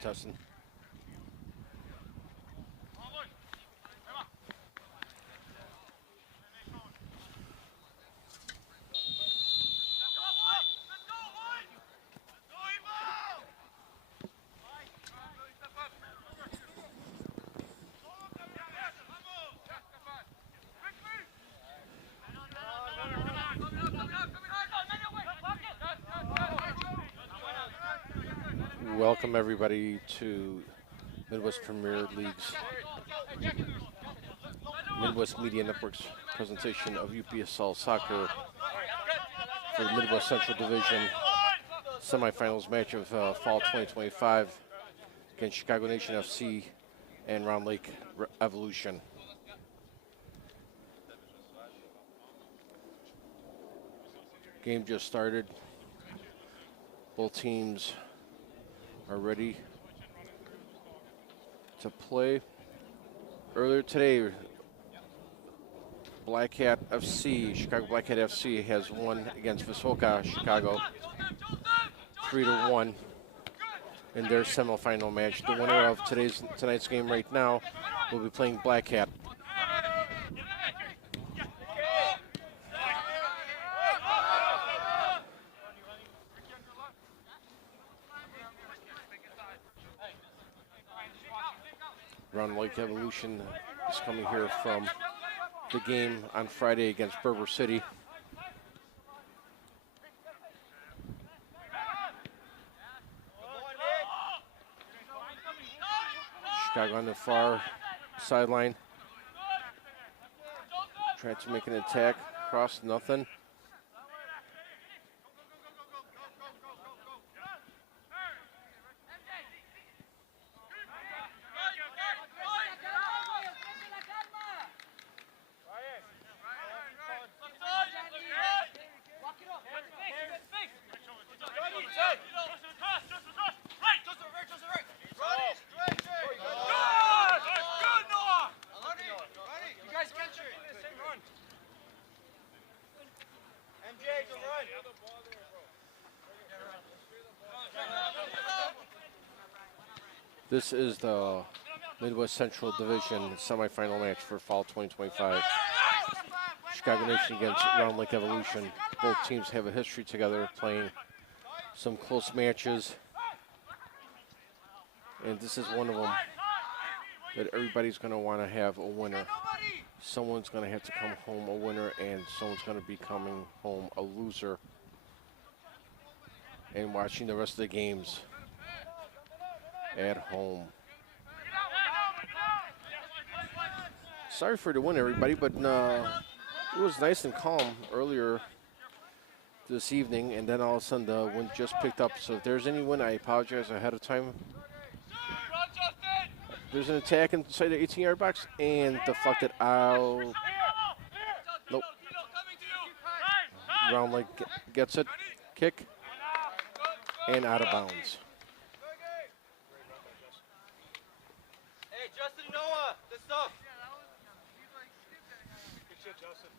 Testing. Welcome everybody to Midwest Premier League's Midwest Media Network's presentation of UPSL soccer for the Midwest Central Division semifinals match of fall 2025 against Chicago Nation FC and Round Lake Evolution. Game just started. Both teams are ready to play. Earlier today, Chicago Black Cat FC has won against Visoka Chicago 3-1 in their semifinal match. The winner of tonight's game right now will be playing Black Cat. Round Lake Evolution is coming here from the game on Friday against Berber City. Chicago on the far sideline. Trying to make an attack. Cross, nothing. This is the Midwest Central Division semifinal match for fall 2025. Chicago Nation against Round Lake Evolution. Both teams have a history together, playing some close matches. And this is one of them that everybody's going to want to have a winner. Someone's going to have to come home a winner, and someone's going to be coming home a loser. And watching the rest of the games at home. Sorry for the win, everybody, but it was nice and calm earlier this evening, and then all of a sudden the wind just picked up. So if there's any wind, I apologize ahead of time. There's an attack inside the 18-yard box and deflected out. Nope. Round Lake gets it. Kick. And out of bounds. Hey, Justin, Noah, good stuff. Good shit, Justin.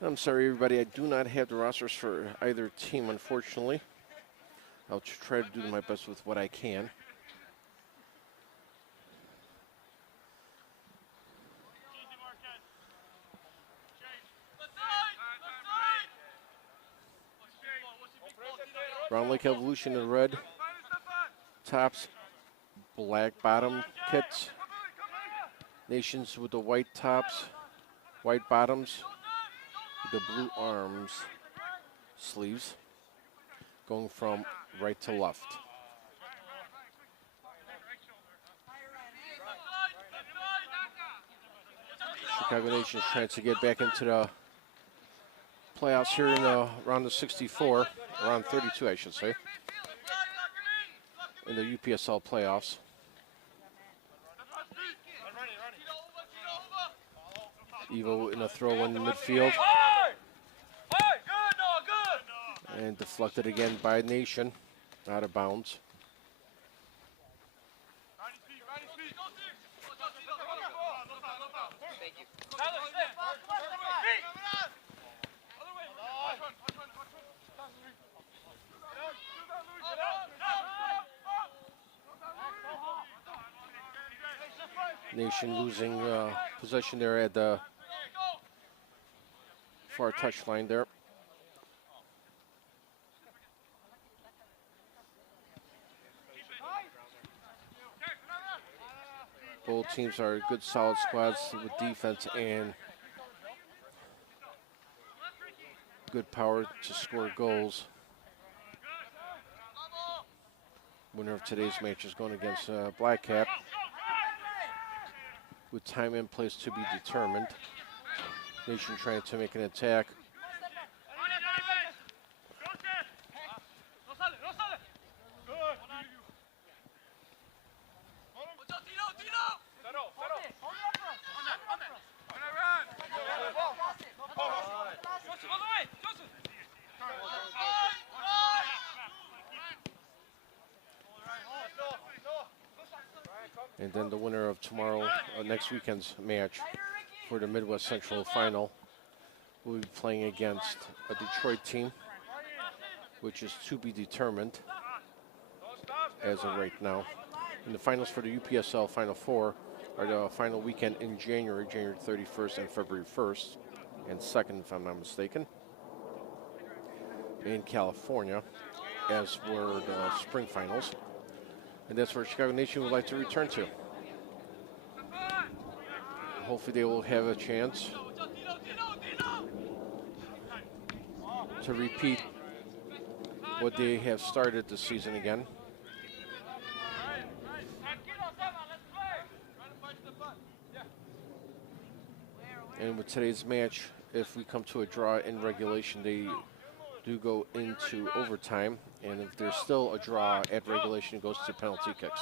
I'm sorry, everybody. I do not have the rosters for either team, unfortunately. I'll try to do my best with what I can. Round Lake Evolution in red tops, black bottom kits. Nations with the white tops, white bottoms, with the blue arms, sleeves, going from right to left. Chicago Nation is trying to get back into the playoffs here in round of 64, round 32, I should say, in the UPSL playoffs. Evo in a throw in the midfield. And deflected again by Nation, out of bounds. Nation losing possession there at the far touchline there. Both teams are good, solid squads with defense and good power to score goals. Winner of today's match is going against Black Cap, with time and place to be determined. Nation trying to make an attack. And then the winner of tomorrow, next weekend's match for the Midwest Central Final will be playing against a Detroit team, which is to be determined as of right now. And the finals for the UPSL Final Four are the final weekend in January, January 31st and February 1st and 2nd, if I'm not mistaken, in California, as were the spring finals. And that's where Chicago Nation would like to return to. Hopefully they will have a chance to repeat what they have started this season again. And with today's match, if we come to a draw in regulation, they do go into overtime. And if there's still a draw at regulation, it goes to penalty kicks.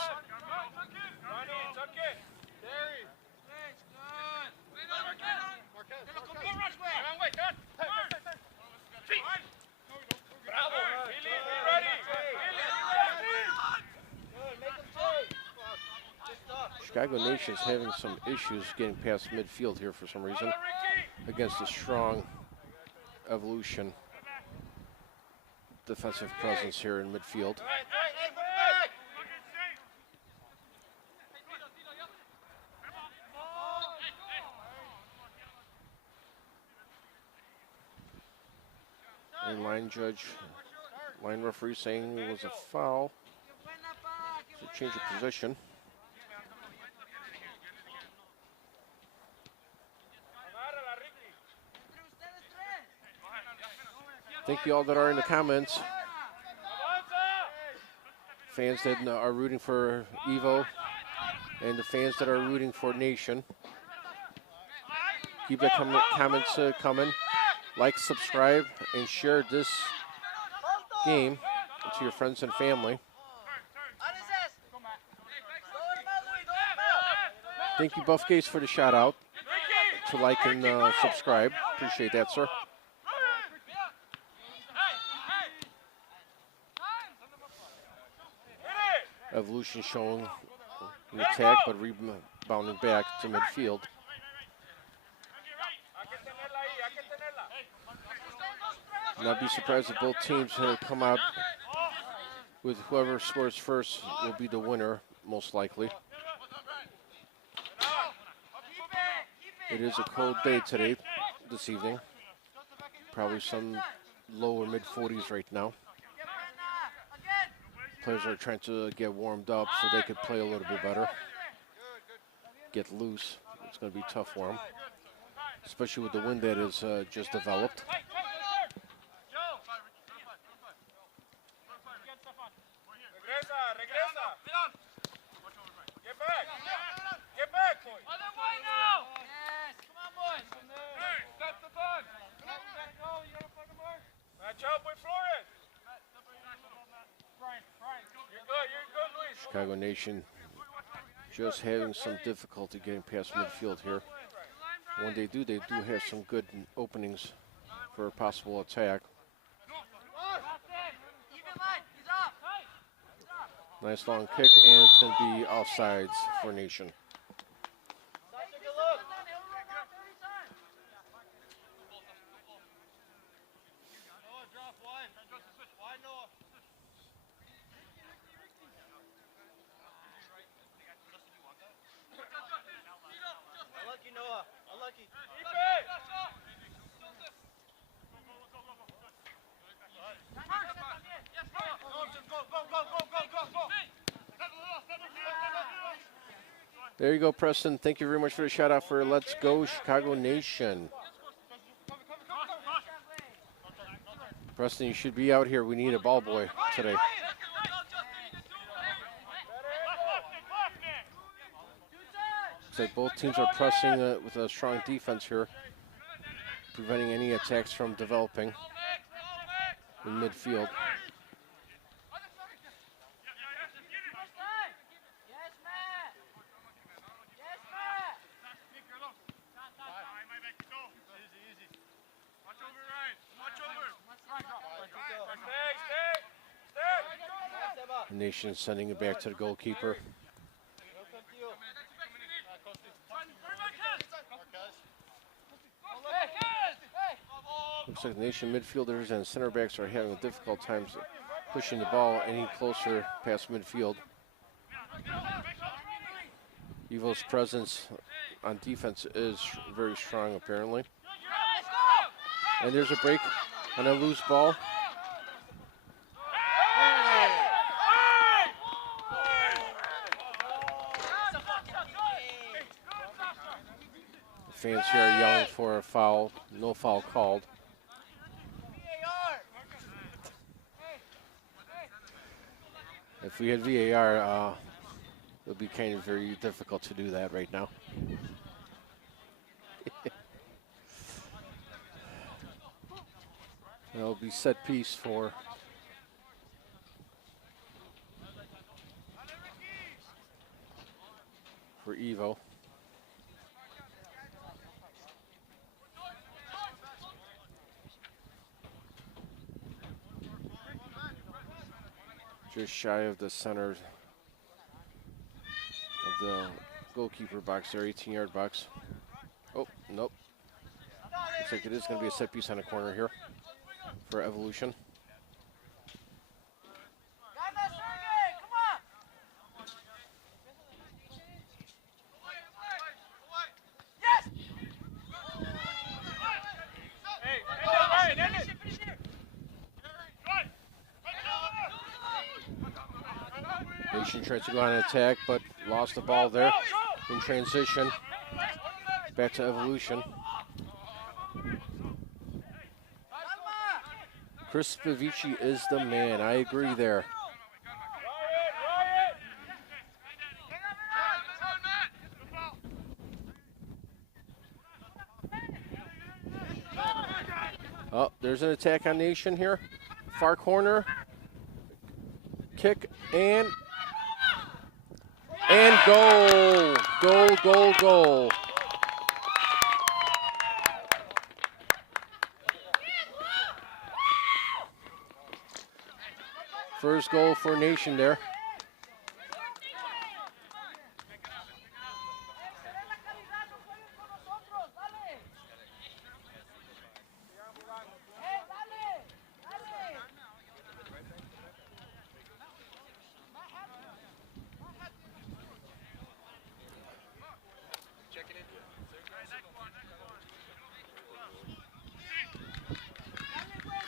Chicago Nation's having some issues getting past midfield here for some reason against a strong Evolution defensive presence here in midfield. And line referee saying it was a foul. So change of position. Thank you all that are in the comments. Fans that are rooting for Evo and the fans that are rooting for Nation. Keep the comments coming. Like, subscribe, and share this game to your friends and family. Thank you, Buffcase, for the shout out to like and subscribe. Appreciate that, sir. Evolution showing an attack, but rebounding back to midfield. Not be surprised if both teams come out with whoever scores first will be the winner, most likely. It is a cold day today, this evening. Probably some low or mid 40s right now. Players are trying to get warmed up so they could play a little bit better. Get loose. It's going to be tough for them, especially with the wind that is just developed. Chicago Nation just having some difficulty getting past midfield here. When they do have some good openings for a possible attack. Nice long kick, and it's going to be offsides for Nation. There you go, Preston. Thank you very much for the shout out for Let's Go Chicago Nation. Preston, you should be out here. We need a ball boy today. Looks like both teams are pressing with a strong defense here, preventing any attacks from developing in midfield. The Nation sending it back to the goalkeeper. Looks like the Nation midfielders and center backs are having a difficult time pushing the ball any closer past midfield. Evo's presence on defense is very strong, apparently. And there's a break on a loose ball. The fans here are yelling for a foul, no foul called. If we had VAR, it would be kind of very difficult to do that right now. That'll be set piece for Evo. Just shy of the center of the goalkeeper box there, 18-yard box. Oh, nope. Looks like it is going to be a set piece on the corner here for Evolution. Nation tries to go on an attack, but lost the ball there in transition. Back to Evolution. Chris Spavici is the man. I agree there. Oh, there's an attack on Nation here. Far corner. Kick and goal. Goal, goal, goal. First goal for Nation there.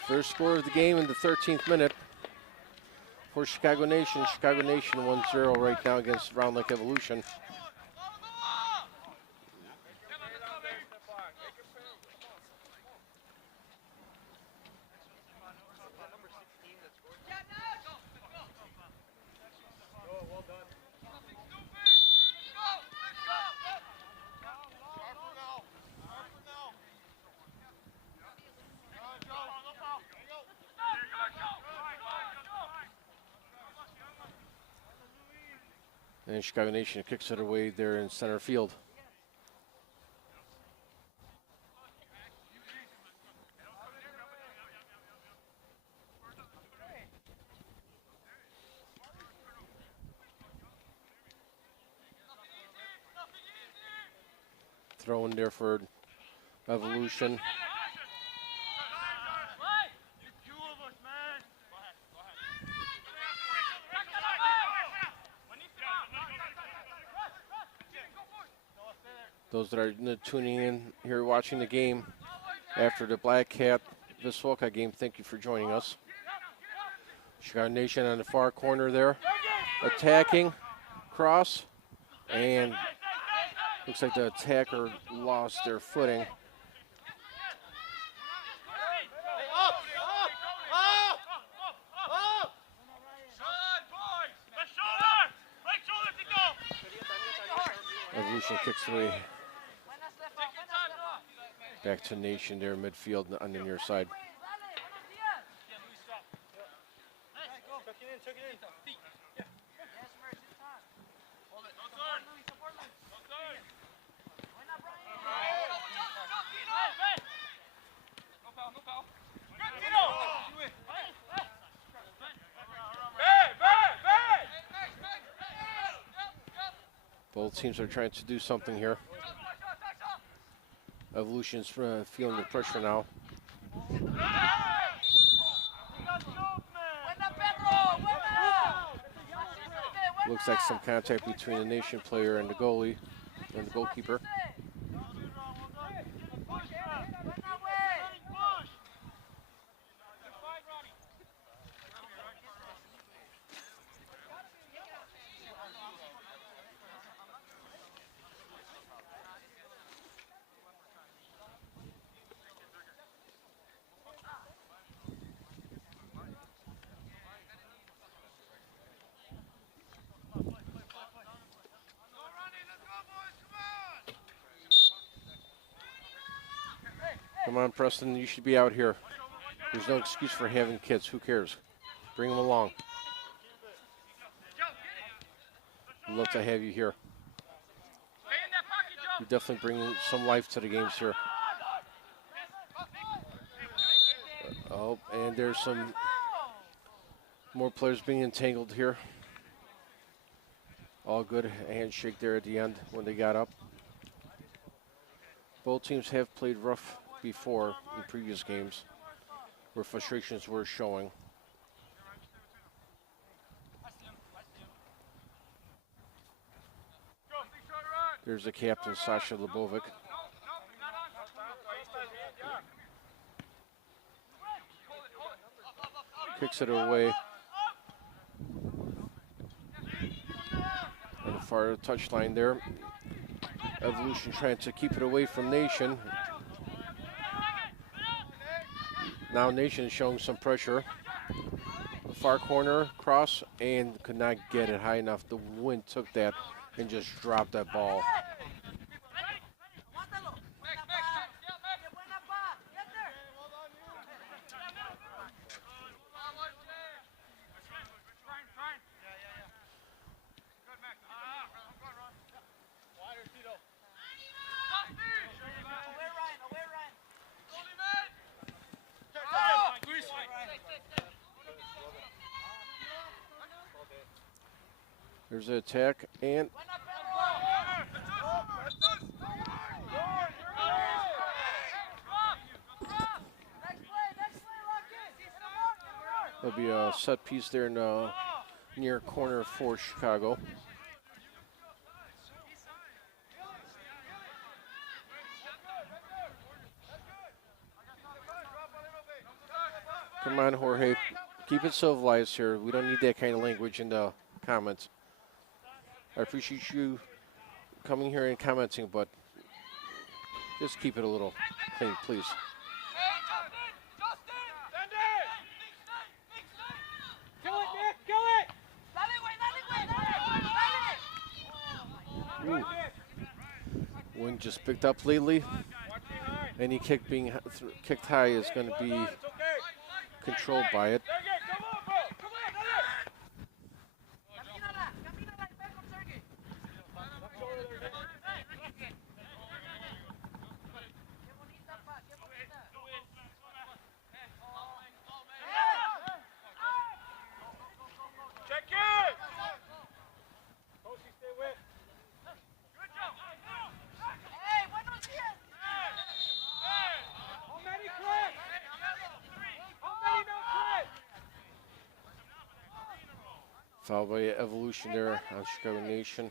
First score of the game in the 13th minute for Chicago Nation. Chicago Nation 1-0 right now against Round Lake Evolution. And Chicago Nation kicks it away there in center field. Throw in there for Evolution. Those that are tuning in here watching the game after the Black Cat Viswoka game, thank you for joining us. Chicago Nation on the far corner there, attacking, cross, and looks like the attacker lost their footing. Evolution kicks away. Back to Nation there, midfield on the near side. Both teams are trying to do something here. Evolution's feeling the pressure now. Looks like some contact between the Nation player and the goalie and the goalkeeper. Come on, Preston, you should be out here. There's no excuse for having kids. Who cares? Bring them along. We'd love to have you here. You definitely bring some life to the games here. Oh, and there's some more players being entangled here. All good. A handshake there at the end when they got up. Both teams have played rough before in previous games where frustrations were showing. There's the captain, Sasha Lebovic. Kicks it away. On the far touchline there. Evolution trying to keep it away from Nation. Now Nation is showing some pressure. The far corner, cross, and could not get it high enough. The wind took that and just dropped that ball. There's an attack, and there'll be a set piece there in the near corner for Chicago. Come on, Jorge. Keep it civilized here. We don't need that kind of language in the comments. I appreciate you coming here and commenting, but just keep it a little clean, please. Ooh. Wind just picked up lately. Any kick being kicked high is going to be controlled by it. Fouled by Evolution there on Chicago Nation.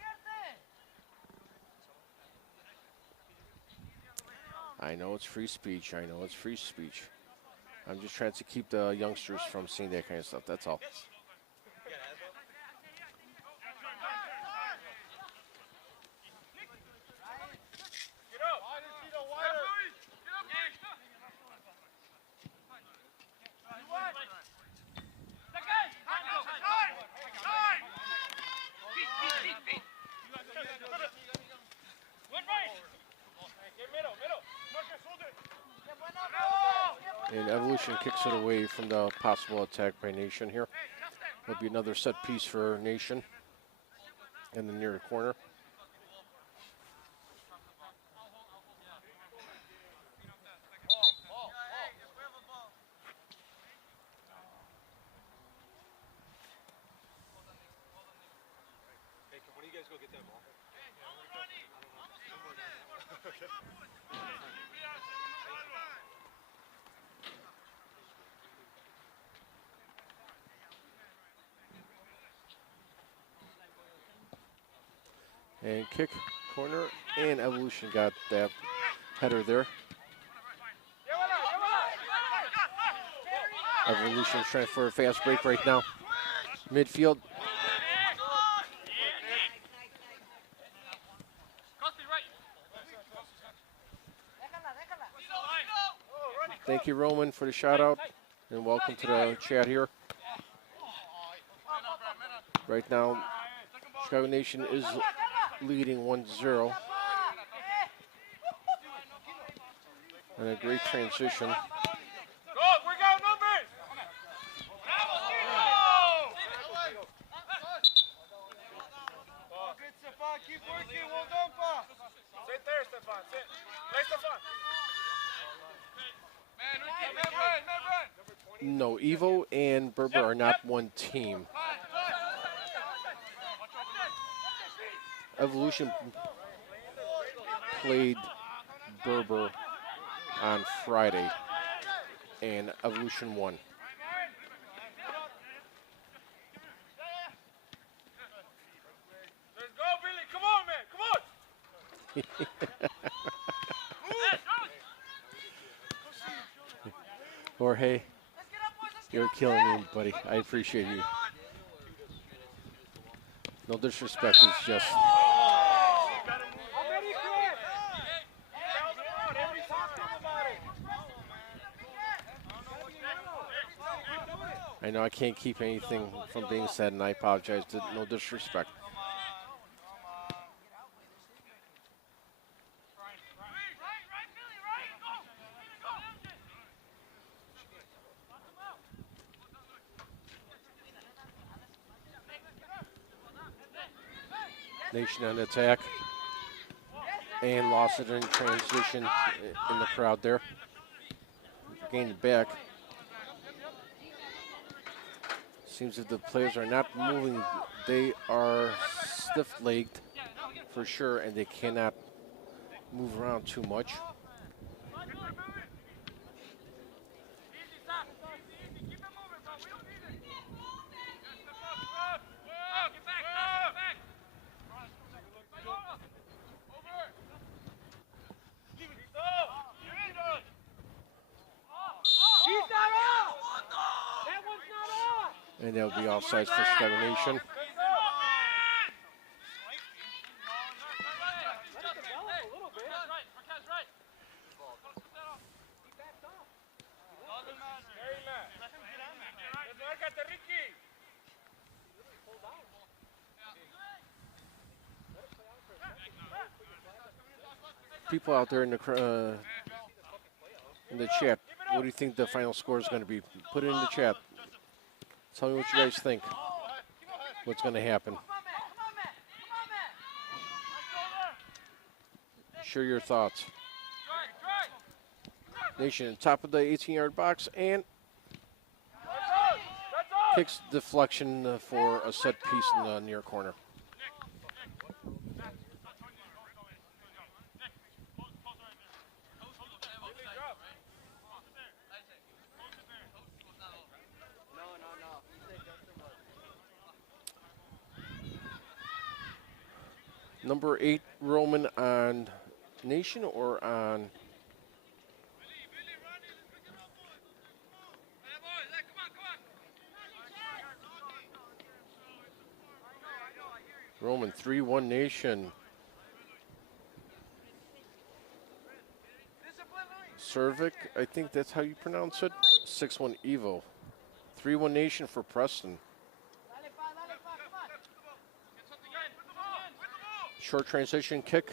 I know it's free speech. I know it's free speech. I'm just trying to keep the youngsters from seeing that kind of stuff. That's all. And Evolution kicks it away from the possible attack by Nation here. There'll be another set piece for Nation in the near corner. When do you guys go get that ball? And kick, corner, and Evolution got that header there. Evolution is trying for a fast break right now. Midfield. Thank you, Roman, for the shout out, and welcome to the chat here. Right now, Chicago Nation is leading 1-0. And a great transition. Keep working, well done, Pa. Sit there, Stefan, sit. Play, Stefan. No, Evo and Berber are not one team. Evolution played Berber on Friday, and Evolution won. Let's go, Billy. Come on, man. Come on. Jorge, you're killing me, buddy. I appreciate you. No disrespect, it's just... I know I can't keep anything from being said, and I apologize. No disrespect. Nation on attack, and lost it in transition in the crowd there. Gained it back. Seems that the players are not moving. They are stiff-legged for sure, and they cannot move around too much. And that'll be offsides for Chicago Nation. People out there in the chat, what do you think the final score is going to be? Put it in the chat. Tell me what you guys think. What's going to happen? Share your thoughts. Nation, top of the 18-yard box, and kicks deflection for a set piece in the near corner. Number 8 Roman on Nation or on Roman 3-1 Nation. Cervic, I think that's how you pronounce it. 6-1 Evo. 3-1 Nation for Preston. Short transition kick.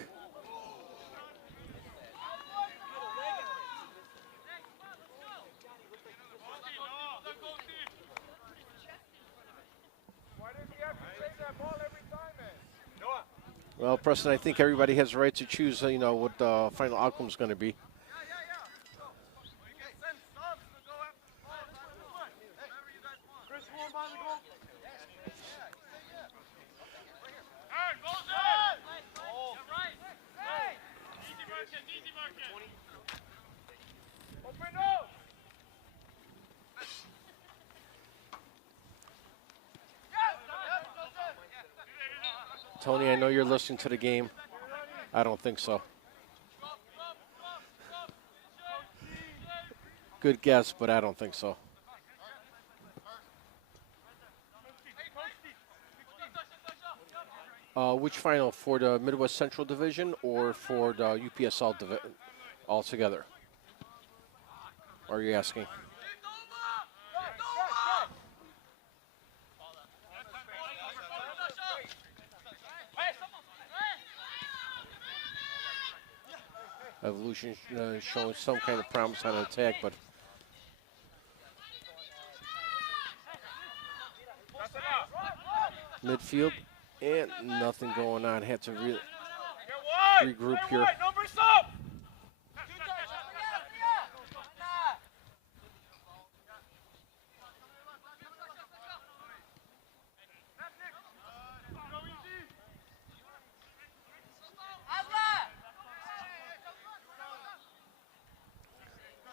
Well, Preston, I think everybody has the right to choose, what the final outcome is going to be. Tony, I know you're listening to the game. I don't think so. Good guess, but I don't think so. Which final, for the Midwest Central Division or for the UPSL altogether? Are you asking? Evolution showing some kind of promise on an attack, but midfield and nothing going on. Had to regroup here.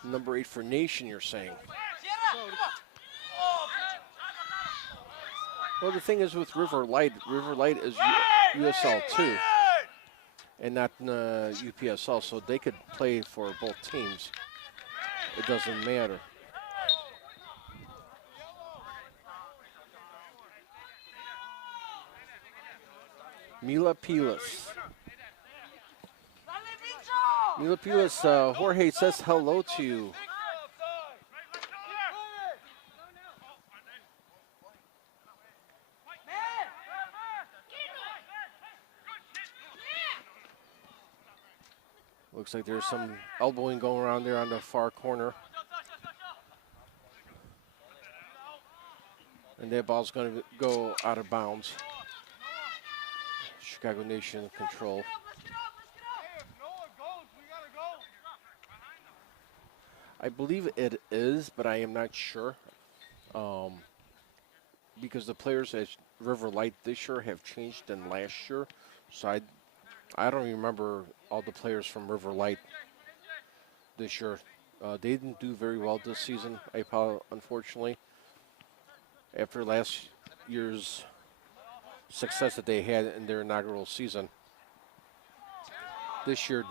Number 8 for Nation, you're saying? Well, the thing is with River Light is USL 2 and not UPSL, so they could play for both teams. It doesn't matter. Mila Pilas. Mila Pilas, Jorge says hello to you. Looks like there's some elbowing going around there on the far corner. And that ball's going to go out of bounds. Chicago Nation in control. I believe it is, but I am not sure. Because the players at River Light this year have changed than last year. So I don't remember all the players from River Light this year. They didn't do very well this season, unfortunately. After last year's success that they had in their inaugural season. This year,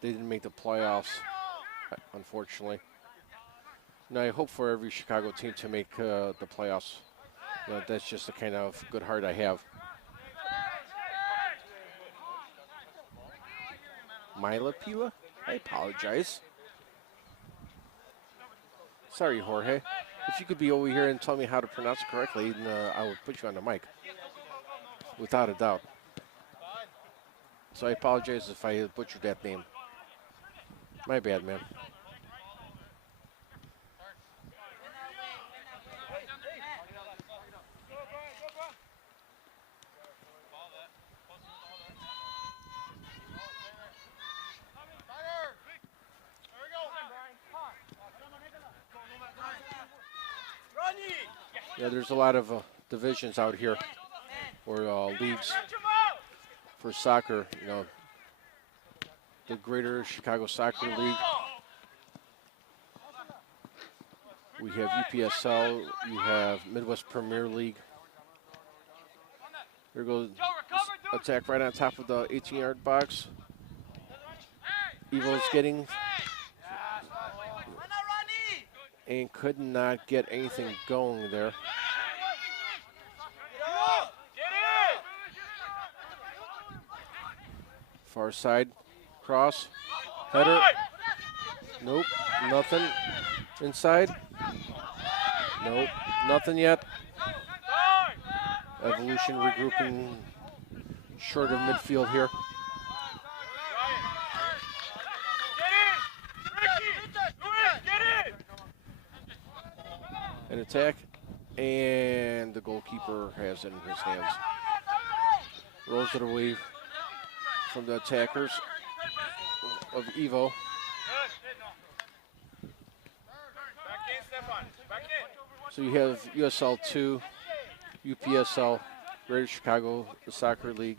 they didn't make the playoffs, unfortunately. Now, I hope for every Chicago team to make the playoffs. That's just the kind of good heart I have. Mila Pila? I apologize. Sorry, Jorge. If you could be over here and tell me how to pronounce it correctly, then I would put you on the mic. Without a doubt. So I apologize if I butchered that name. My bad, man. Yeah, there's a lot of divisions out here, or leagues for soccer. The Greater Chicago Soccer League. We have UPSL. You have Midwest Premier League. There goes attack right on top of the 18-yard box. Evo's getting and could not get anything going there. Far side, cross, header. Nope, nothing. Inside. Nope, nothing yet. Evolution regrouping short of midfield here. An attack, and the goalkeeper has it in his hands. Rolls it away from the attackers of Evo. So you have USL 2, UPSL, Greater Chicago, the Soccer League,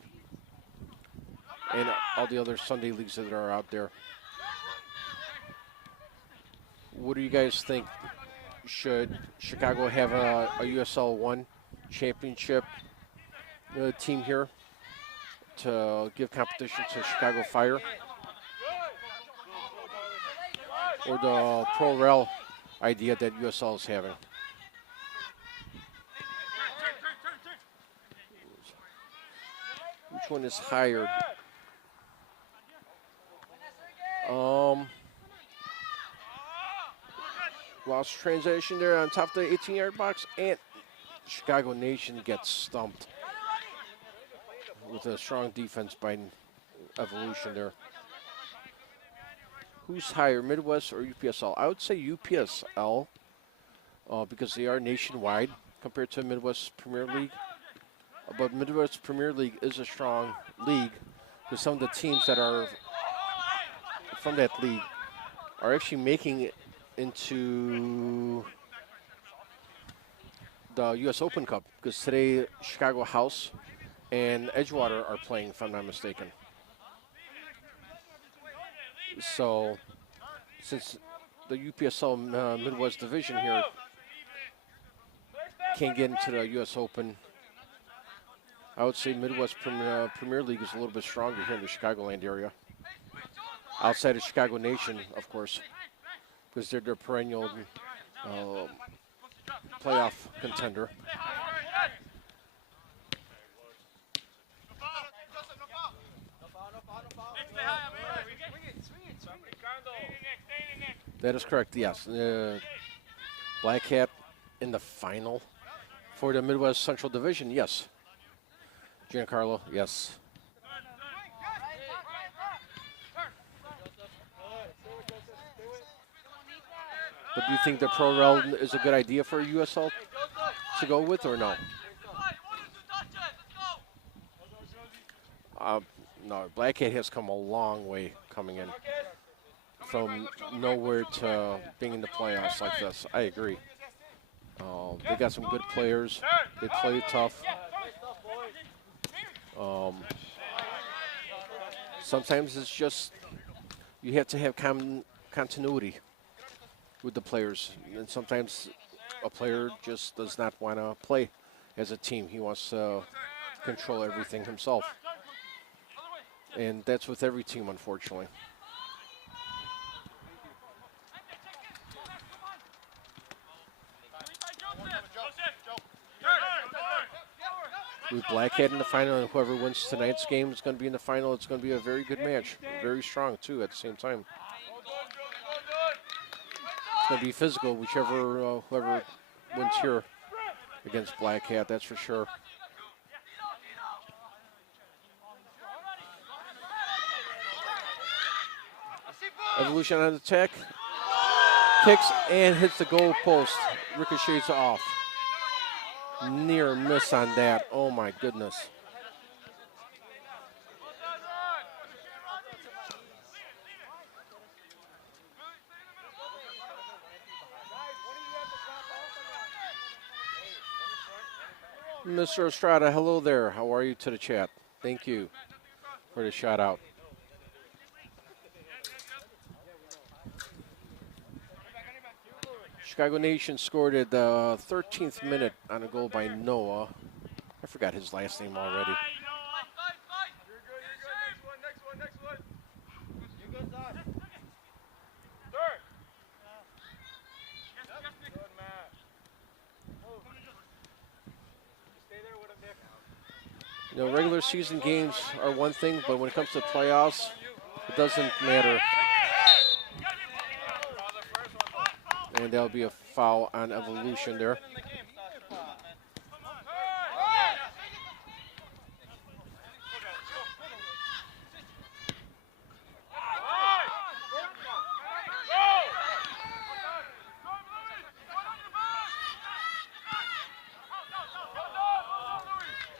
and all the other Sunday leagues that are out there. What do you guys think? Should Chicago have a USL 1 championship team here to give competition to Chicago Fire? Or the Pro Rel idea that USL is having? Which one is higher? Lost transition there on top of the 18-yard box, and Chicago Nation gets stumped with a strong defense by Evolution there. Who's higher, Midwest or UPSL? I would say UPSL because they are nationwide compared to Midwest Premier League. But Midwest Premier League is a strong league because some of the teams that are from that league are actually making it into the U.S. Open Cup, because today Chicago House and Edgewater are playing, if I'm not mistaken. So, since the UPSL Midwest Division here can't get into the U.S. Open, I would say Midwest Premier League is a little bit stronger here in the Chicagoland area. Outside of Chicago Nation, of course, because they're the perennial playoff contender. That is correct, yes. Black Hat in the final for the Midwest Central Division, yes. Giancarlo, yes. But do you think the Pro Rel is a good idea for USL to go with, or no? No, Black Hat has come a long way coming in from nowhere to being in the playoffs like this. I agree. They got some good players. They play tough. Sometimes it's just you have to have continuity with the players, and sometimes a player just does not want to play as a team. He wants to control everything himself, and that's with every team, unfortunately. With Black Hat in the final, and whoever wins tonight's game is going to be in the final. It's going to be a very good match, very strong too at the same time. It's going to be physical, whoever wins here against Black Hat, that's for sure. Evolution on attack, kicks and hits the goal post, ricochets off. Near miss on that, oh my goodness. Mr. Estrada, hello there. How are you to the chat? Thank you for the shout out. Chicago Nation scored at the 13th minute on a goal by Noah. I forgot his last name already. You know, regular season games are one thing, but when it comes to playoffs, it doesn't matter. And that'll be a foul on Evolution there.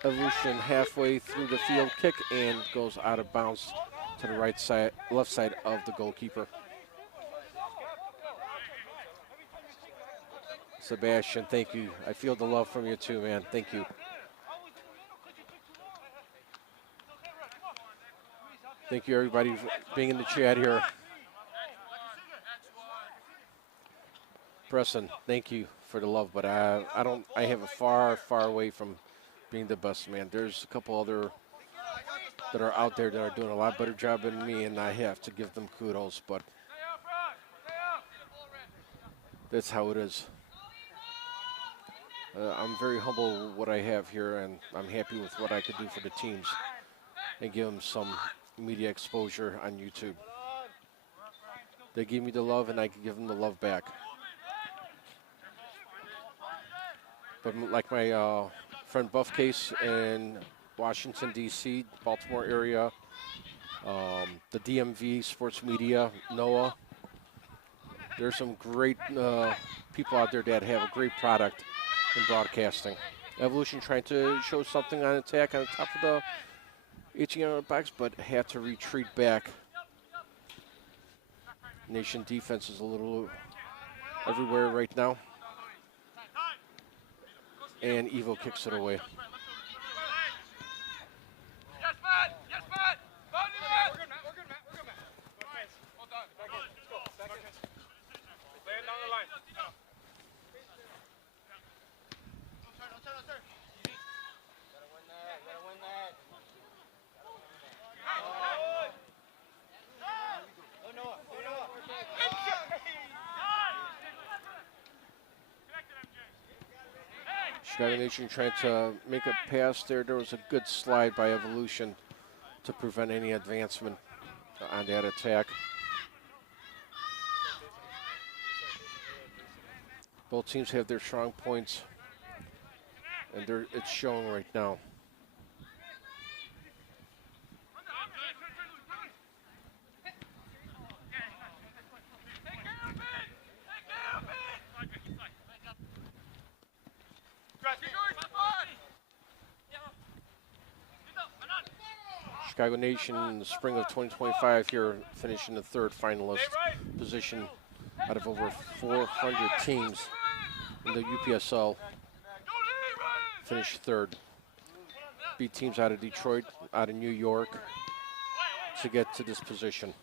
Evolution halfway through the field kick and goes out of bounds to the right side, left side of the goalkeeper. Sebastian, thank you. I feel the love from you too, man. Thank you. Thank you, everybody, for being in the chat here. Preston, thank you for the love, but I have a far away from being the best, man. There's a couple other that are out there that are doing a lot better job than me, and I have to give them kudos, but that's how it is. I'm very humble with what I have here, and I'm happy with what I could do for the teams and give them some media exposure on YouTube. They give me the love, and I can give them the love back. But like my friend Buffcase in Washington, D.C., Baltimore area, the DMV, sports media, Noah, there's some great people out there that have a great product in broadcasting. Evolution trying to show something on attack on the top of the 18-yard box, but had to retreat back. Nation defense is a little everywhere right now. And Evo kicks it away. Yes, Matt! Yes, Matt! We're good, Matt. We're good, Matt. We're good, Matt. Well done. Let's go. Lay it down the line. No turn. Gotta win that. Oh, Noah. Chicago Nation trying to make a pass there. There was a good slide by Evolution to prevent any advancement on that attack. Both teams have their strong points, and it's showing right now. Chicago Nation in the spring of 2025 here finishing the third finalist position out of over 400 teams in the UPSL. Finished third. Beat teams out of Detroit, out of New York to get to this position.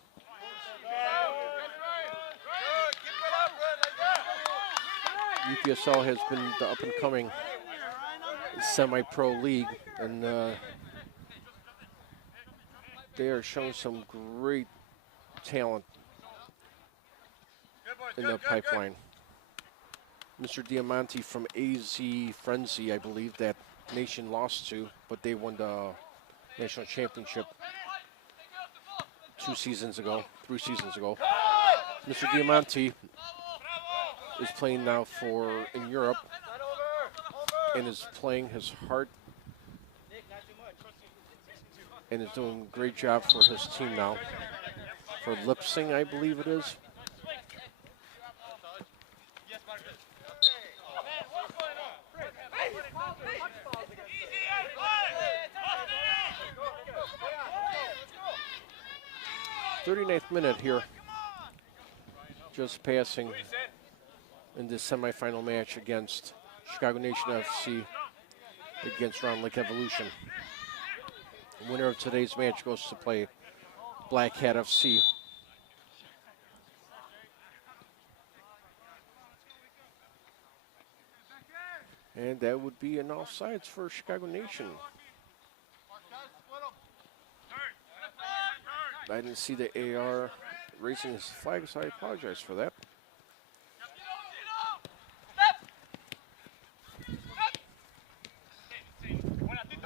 UPSL has been the up-and-coming semi-pro league, and they are showing some great talent in the pipeline. Mr. Diamante from AZ Frenzy, I believe, that Nation lost to, but they won the national championship 3 seasons ago. Mr. Diamante is playing now in Europe and is playing his heart and is doing a great job for his team now. For Lipsing, I believe it is. .39th minute here. Just passing in this semifinal match against Chicago Nation FC against Round Lake Evolution. The winner of today's match goes to play Black Hat FC. And that would be an offsides for Chicago Nation. I didn't see the AR raising his flag, so I apologize for that.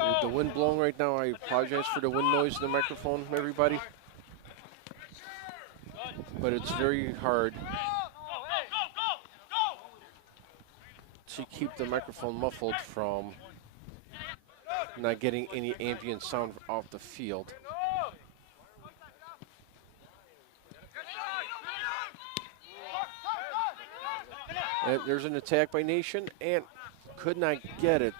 With the wind blowing right now, I apologize for the wind noise in the microphone, everybody. But it's very hard to keep the microphone muffled from not getting any ambient sound off the field. And there's an attack by Nation, and could not get it.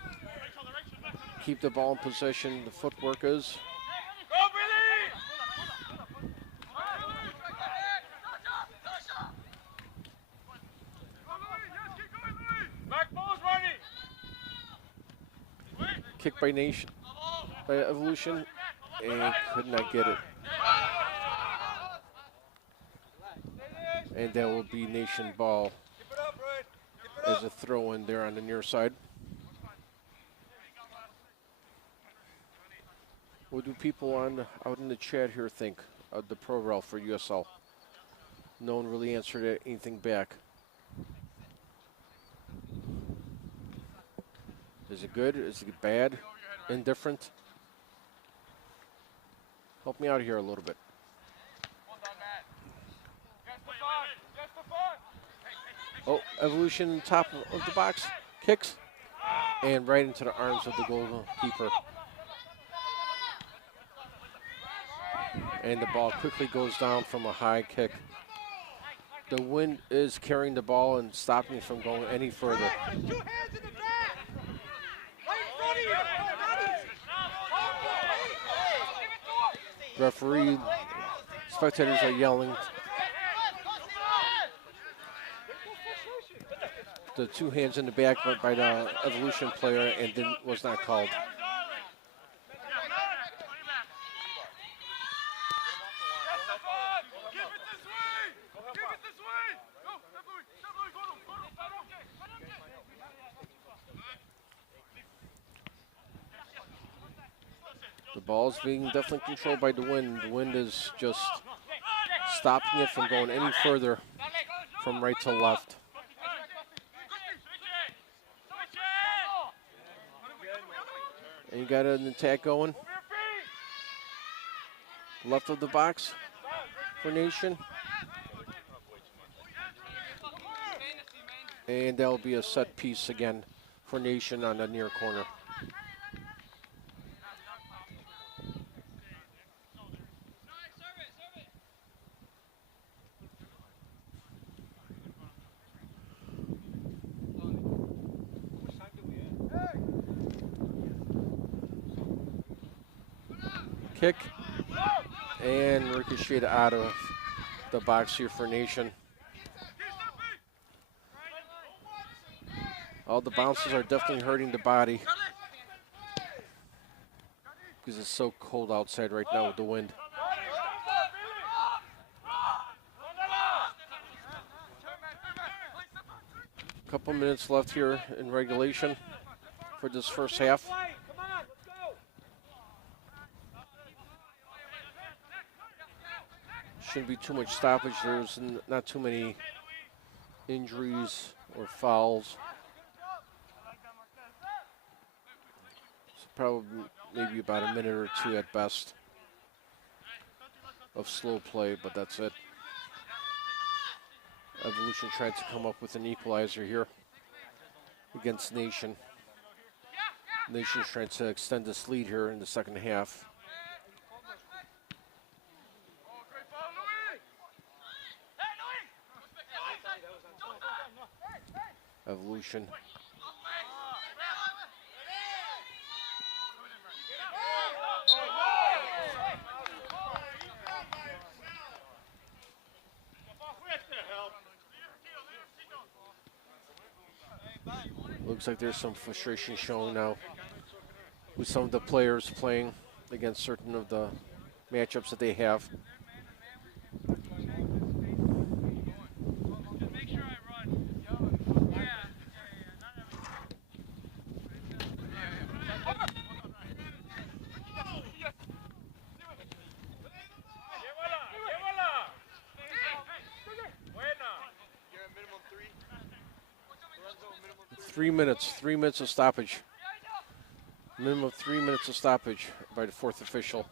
Keep the ball in possession. The footwork is. Kick by Nation, by Evolution, and could not get it. And that will be Nation ball as a throw in there on the near side. What do people out in the chat here think of the pro rel for USL? No one really answered anything back. Is it good? Is it bad? Indifferent? Help me out here a little bit. Oh, Evolution top of the box. Kicks. And right into the arms of the goalkeeper. And the ball quickly goes down from a high kick. The wind is carrying the ball and stopping it from going any further. Referee, spectators are yelling. The two hands in the back by the Evolution player and then was not called. The ball's being definitely controlled by the wind. The wind is just stopping it from going any further from right to left. And you got an attack going. Left of the box for Nation. And that'll be a set piece again for Nation on the near corner. Kick and ricocheted out of the box here for Nation. All the bounces are definitely hurting the body because it's so cold outside right now with the wind. A couple minutes left here in regulation for this first half. Shouldn't be too much stoppage. There's not too many injuries or fouls. So probably maybe about a minute or two at best of slow play, but that's it. Evolution tried to come up with an equalizer here against Nation. Nation's trying to extend this lead here in the second half. Evolution. Looks like there's some frustration showing now with some of the players playing against certain of the matchups that they have. Three minutes of stoppage. Minimum of 3 minutes of stoppage by the fourth official.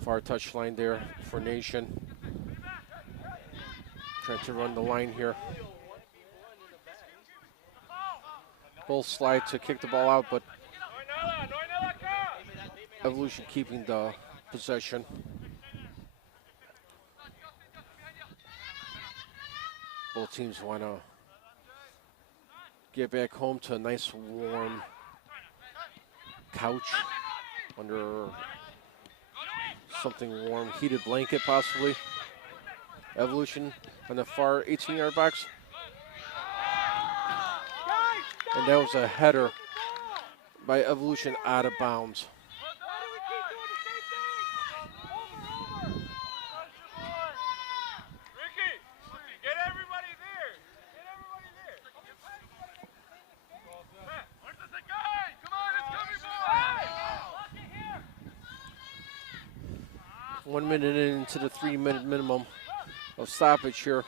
Far touchline there for Nation. Trying to run the line here. Both slide to kick the ball out, but Evolution keeping the possession. Both teams want to get back home to a nice warm couch under something warm, heated blanket possibly. Evolution on the far 18-yard box. And that was a header by Evolution out of bounds. One minute into the 3-minute minimum of stoppage here.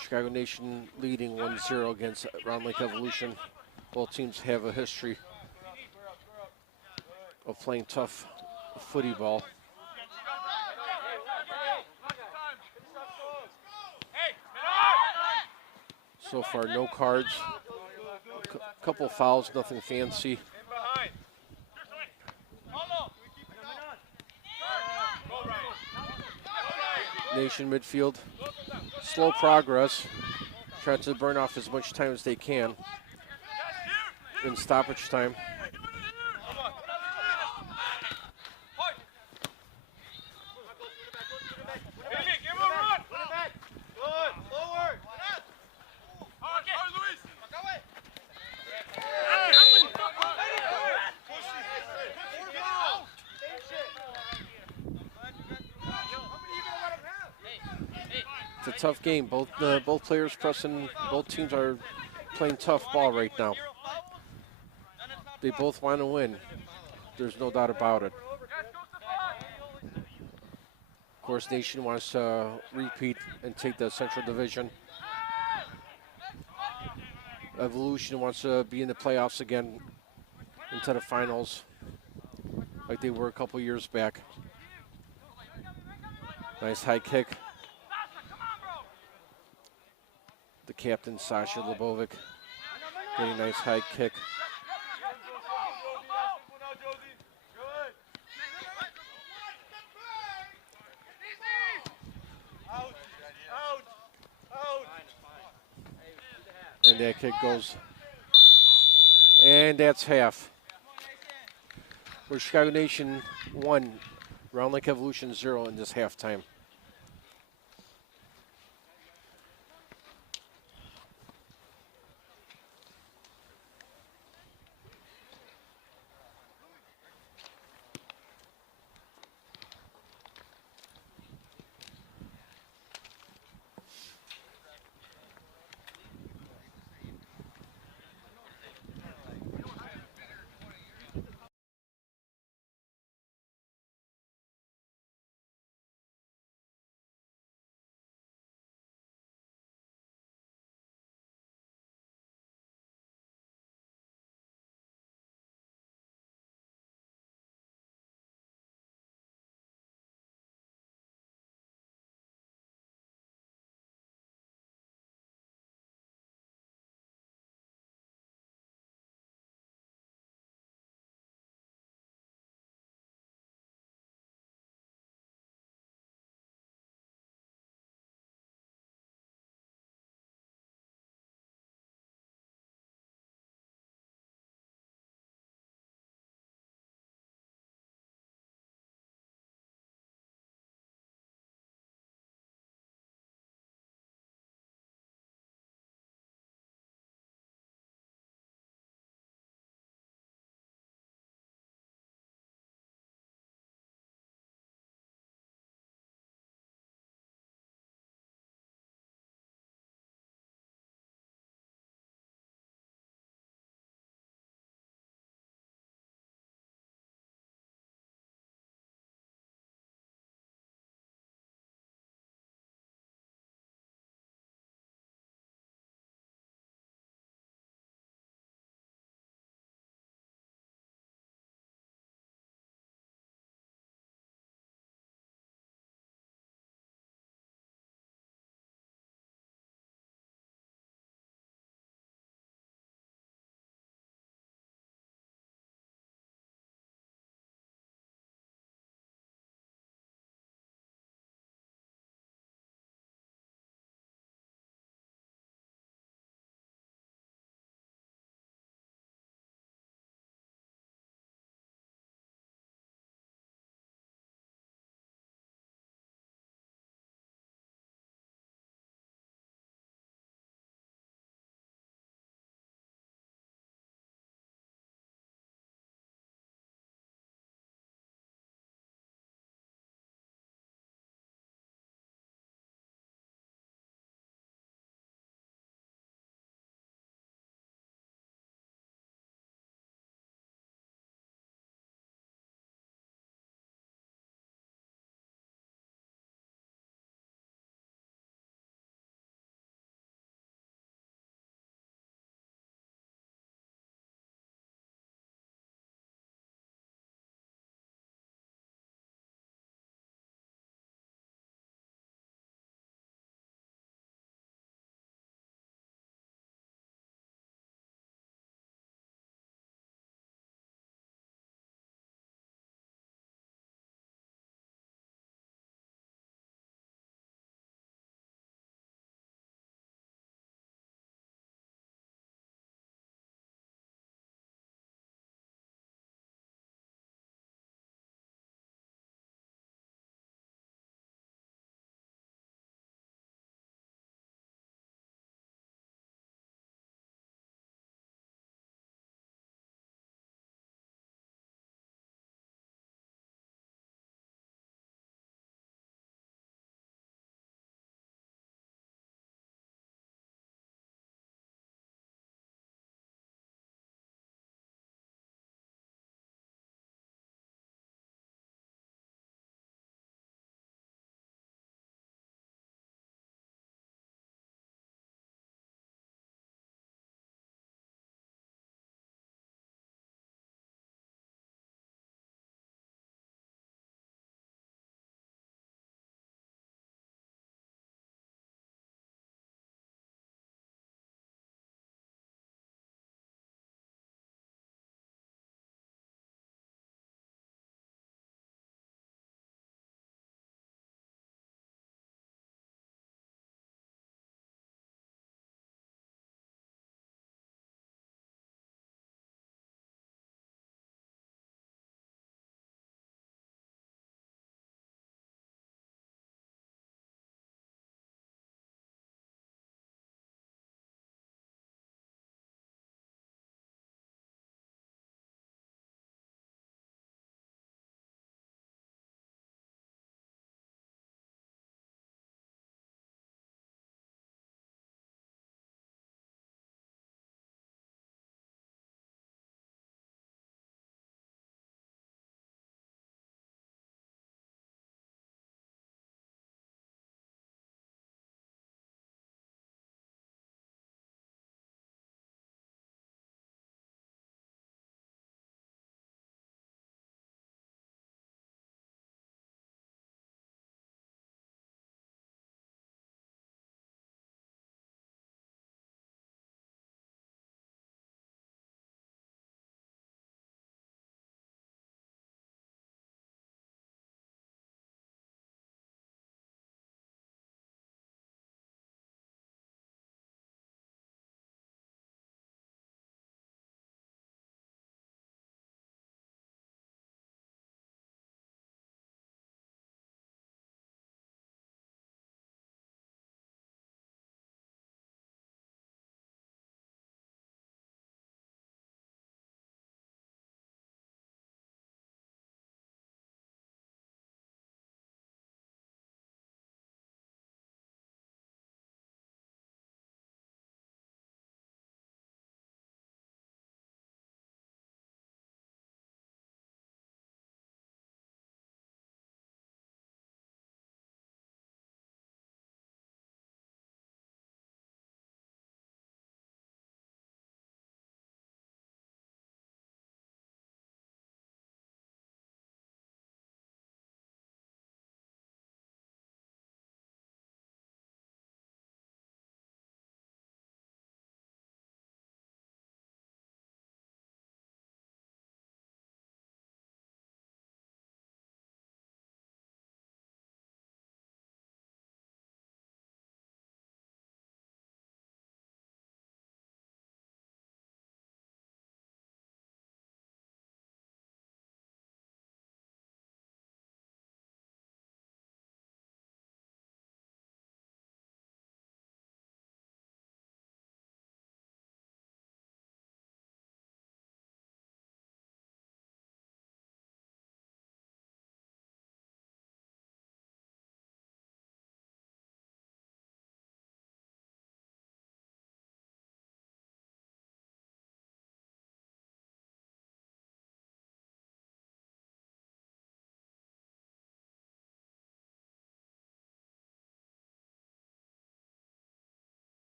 Chicago Nation leading 1-0 against Round Lake Evolution. Both teams have a history of playing tough footy ball. So far, no cards. Couple fouls, nothing fancy. Nation midfield, slow progress, trying to burn off as much time as they can in stoppage time. It's a tough game. Both players pressing. Both teams are playing tough ball right now. They both want to win. There's no doubt about it. Of course, Nation wants to repeat and take the Central Division. Evolution wants to be in the playoffs again, into the finals, like they were a couple years back. Nice high kick. The captain, Sasha Lebovic, getting a nice high kick. And that kick goes. And that's half. We're Chicago Nation 1, Round Lake Evolution 0 in this halftime.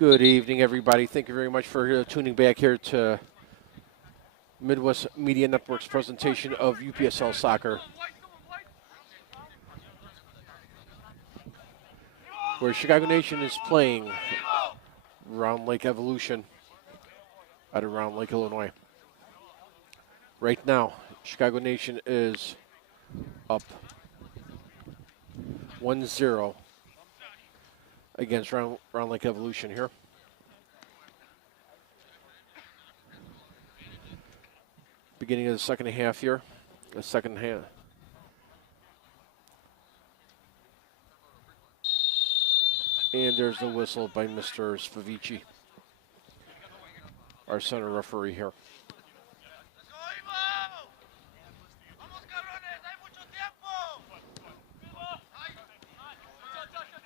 Good evening, everybody. Thank you very much for tuning back here to Midwest Media Network's presentation of UPSL Soccer, where Chicago Nation is playing Round Lake Evolution out of Round Lake, Illinois. Right now, Chicago Nation is up 1-0 against Round Lake Evolution here. Beginning of the second half here. The second half. And there's the whistle by Mr. Spavici, our center referee here.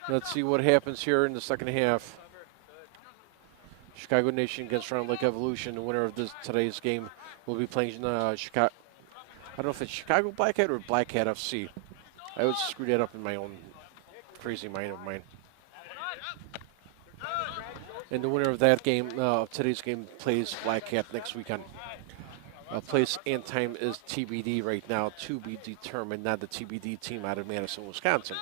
Let's see what happens here in the second half. Chicago Nation against Round Lake Evolution. The winner of today's game will be playing Chicago. I don't know if it's Chicago Black Hat or Black Hat FC. I would screw that up in my own crazy mind of mine. And the winner of that game, today's game, plays Black Hat next weekend. Place and time is TBD right now, to be determined. Not the TBD team out of Madison, Wisconsin.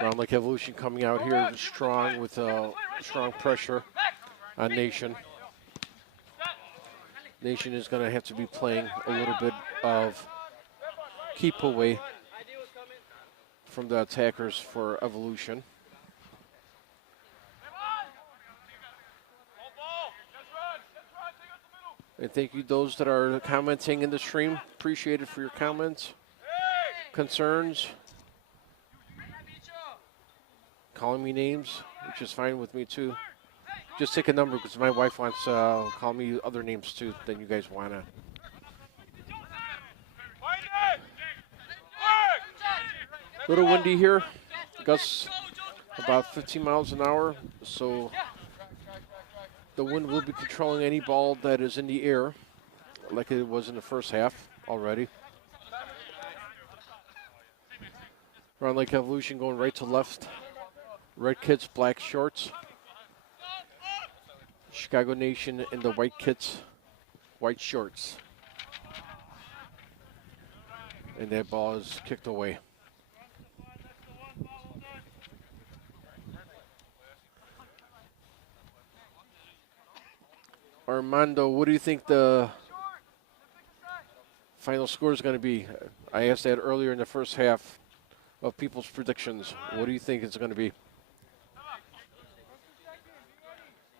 Round Lake Evolution coming out here strong with strong pressure on Nation. Nation is going to have to be playing a little bit of keep away from the attackers for Evolution. And thank you those that are commenting in the stream. Appreciate it for your comments, concerns, calling me names, which is fine with me too. Just take a number because my wife wants to call me other names too than you guys want to. Little windy here, gusts about 15 miles an hour, so the wind will be controlling any ball that is in the air, like it was in the first half already. Round Lake Evolution going right to left. Red kits, black shorts. Chicago Nation in the white kits, white shorts. And that ball is kicked away. Armando, what do you think the final score is going to be? I asked that earlier in the first half of people's predictions. What do you think it's going to be?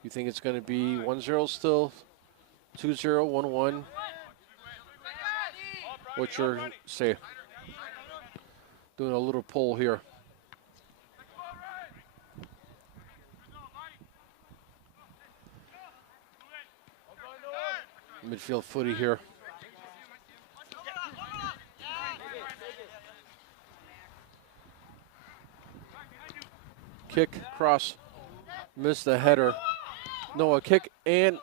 You think it's going to be 1-0 still? 2-0, 1-1? What's your say? Doing a little poll here. Midfield footy here. Kick, cross, missed the header. No, a kick and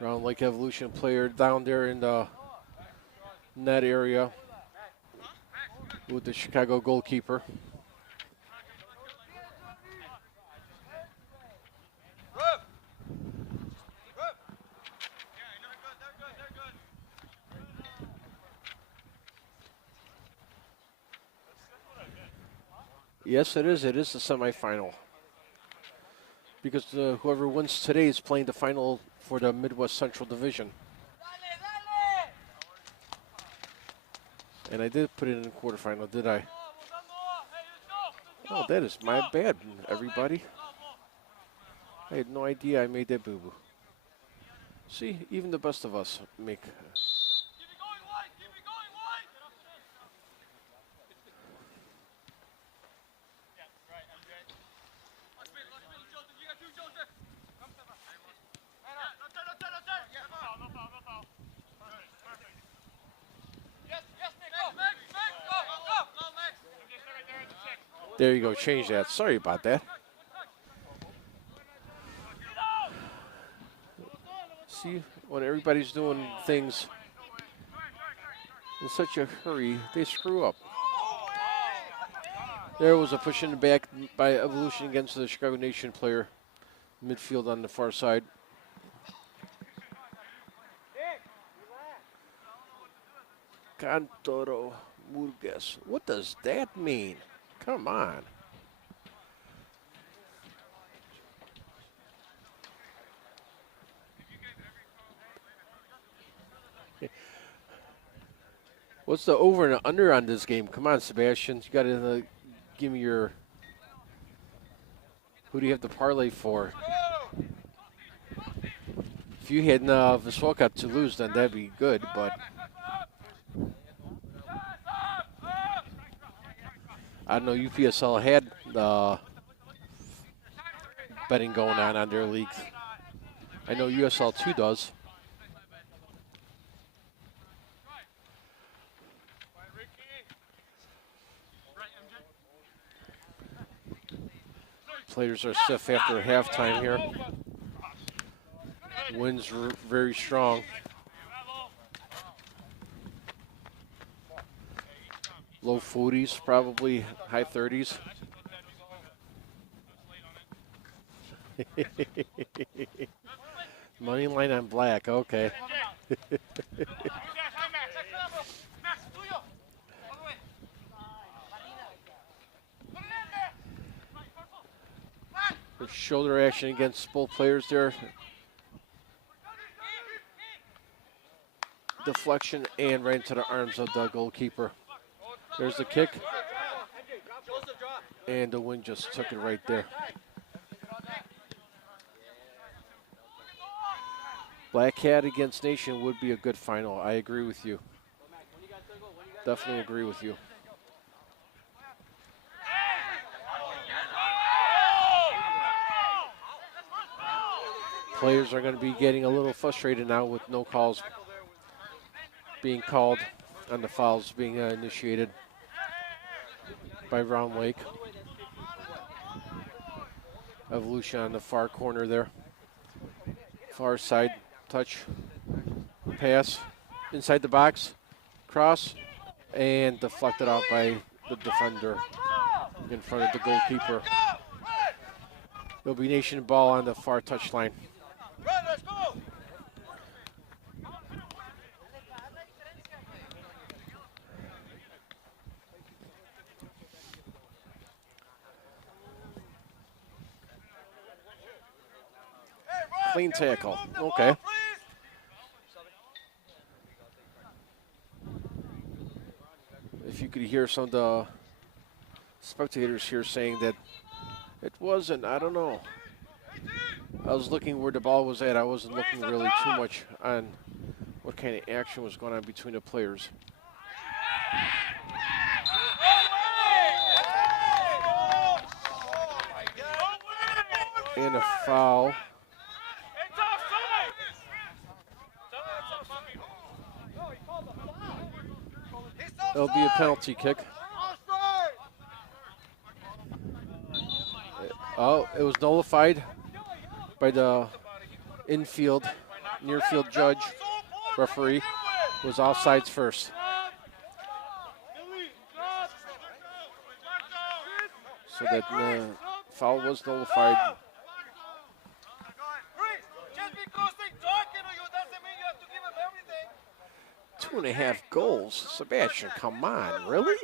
Round Lake Evolution player down there in the net area with the Chicago goalkeeper. Yes, it is. It is the semifinal. Because whoever wins today is playing the final for the Midwest Central Division. And I did put it in the quarterfinal, did I? Oh, that is my bad, everybody. I had no idea I made that boo-boo. See, even the best of us make... There you go. Change that. Sorry about that. See, when everybody's doing things in such a hurry, they screw up. There was a push in the back by Evolution against the Chicago Nation player. Midfield on the far side. Cantoro Murguez. What does that mean? Come on. What's the over and under on this game? Come on, Sebastian. You got to give me your. Who do you have the parlay for? If you had Viswalka to lose, then that'd be good. But I don't know. UPSL had betting going on their league. I know USL 2 does. Players are stiff after halftime here. Wind's very strong. Low 40s, probably high 30s. Money line on black, okay. Shoulder action against both players there. Deflection and right into the arms of the goalkeeper. There's the kick. And the wind just took it right there. Black Cat against Nation would be a good final. I agree with you. Definitely agree with you. Players are going to be getting a little frustrated now with no calls being called on the fouls being initiated by Round Lake. Evolution on the far corner there. Far side touch, pass, inside the box, cross, and deflected out by the defender in front of the goalkeeper. There'll be Nation ball on the far touchline. Clean tackle. Okay. If you could hear some of the spectators here saying that it wasn't, I don't know. I was looking where the ball was at. I wasn't looking really too much on what kind of action was going on between the players. And a foul. There'll be a penalty kick. Oh, it was nullified by the infield, near field judge. Referee was offsides first. So that foul was nullified. 2.5 goals. Sebastian, come on, really?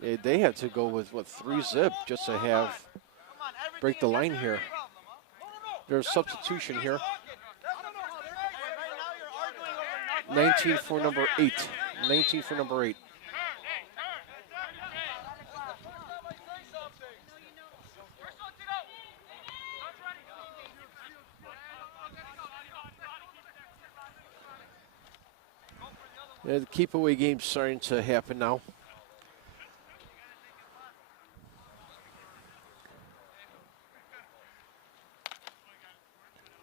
They had to go with, what, 3-0 just to have break the line here. There's substitution here. 19 for number 8. 19 for number 8. The keep away game's starting to happen now.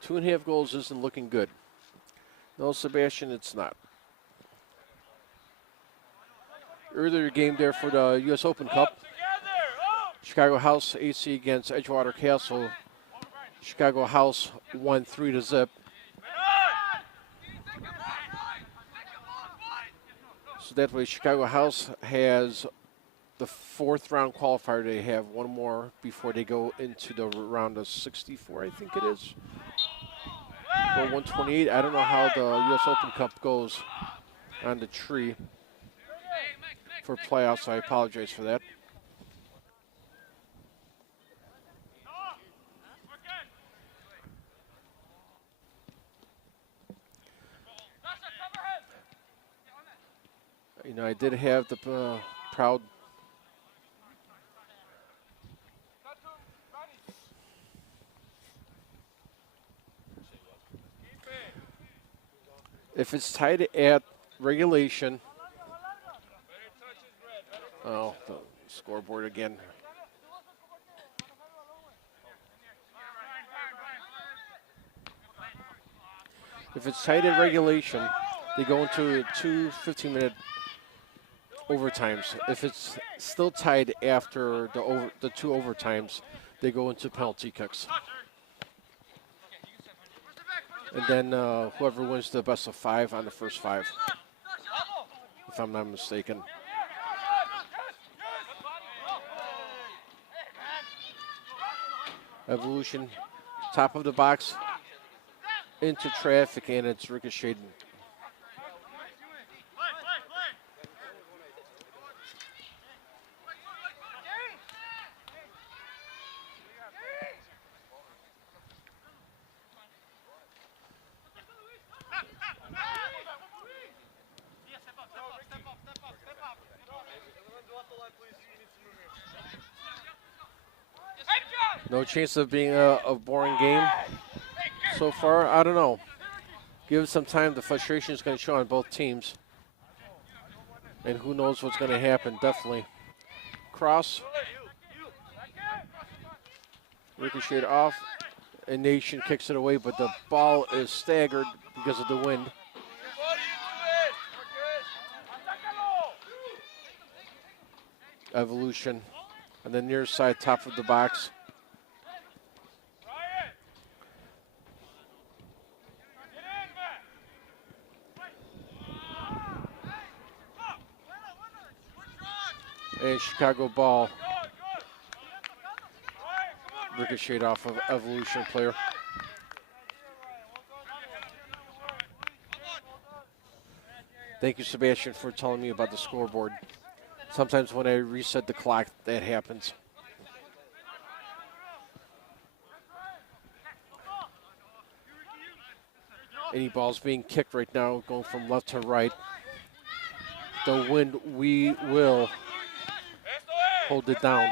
Two and a half goals isn't looking good. No, Sebastian, it's not. earlier game there for the U.S. Open Cup. Chicago House AC against Edgewater Castle. Chicago House won 3-0. So that way Chicago House has the 4th round qualifier. They have one more before they go into the round of 64, I think it is. Or 128. I don't know how the U.S. Open Cup goes on the tree for playoffs. I apologize for that. You know, I did have the proud if it's tied at regulation. Oh, the scoreboard again. If it's tied at regulation, they go into 2 15-minute overtimes. If it's still tied after the 2 overtimes, they go into penalty kicks. And then whoever wins the best of 5 on the first 5, if I'm not mistaken. Evolution, top of the box, into traffic, and it's ricocheted. No chance of being a boring game so far. I don't know. Give it some time. The frustration is going to show on both teams. And who knows what's going to happen, definitely. Cross. Ricocheted off. And Nation kicks it away, but the ball is staggered because of the wind. Evolution. On the near side, top of the box. And Chicago ball. Ricocheted off of Evolution player. Thank you, Sebastian, for telling me about the scoreboard. Sometimes when I reset the clock, that happens. Any balls being kicked right now, going from left to right. The wind, we will hold it down.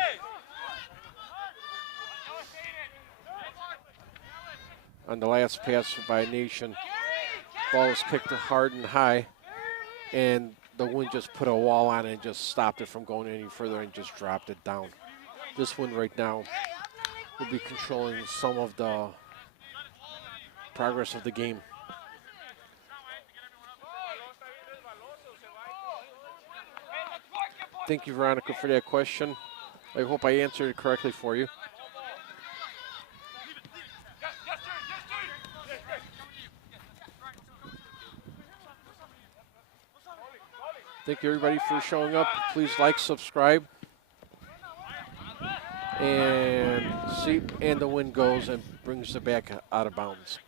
On the last pass by Nation, ball is kicked hard and high, and the wind just put a wall on it and just stopped it from going any further and just dropped it down. This wind right now will be controlling some of the progress of the game. Thank you, Veronica, for that question. I hope I answered it correctly for you. Thank you, everybody, for showing up. Please like, subscribe. And see, and the wind goes and brings it back out of bounds.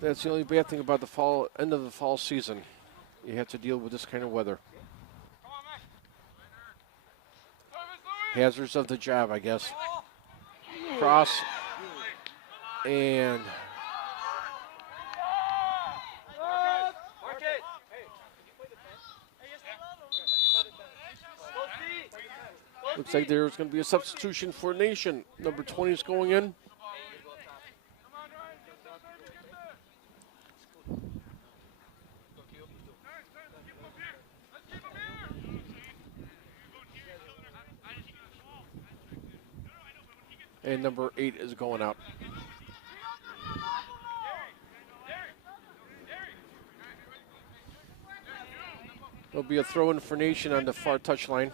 That's the only bad thing about the end of the fall season. You have to deal with this kind of weather. Hazards of the job, I guess. Cross. And looks like there's going to be a substitution for Nation. Number 20 is going in. And number 8 is going out. There'll be a throw-in for Nation on the far touchline.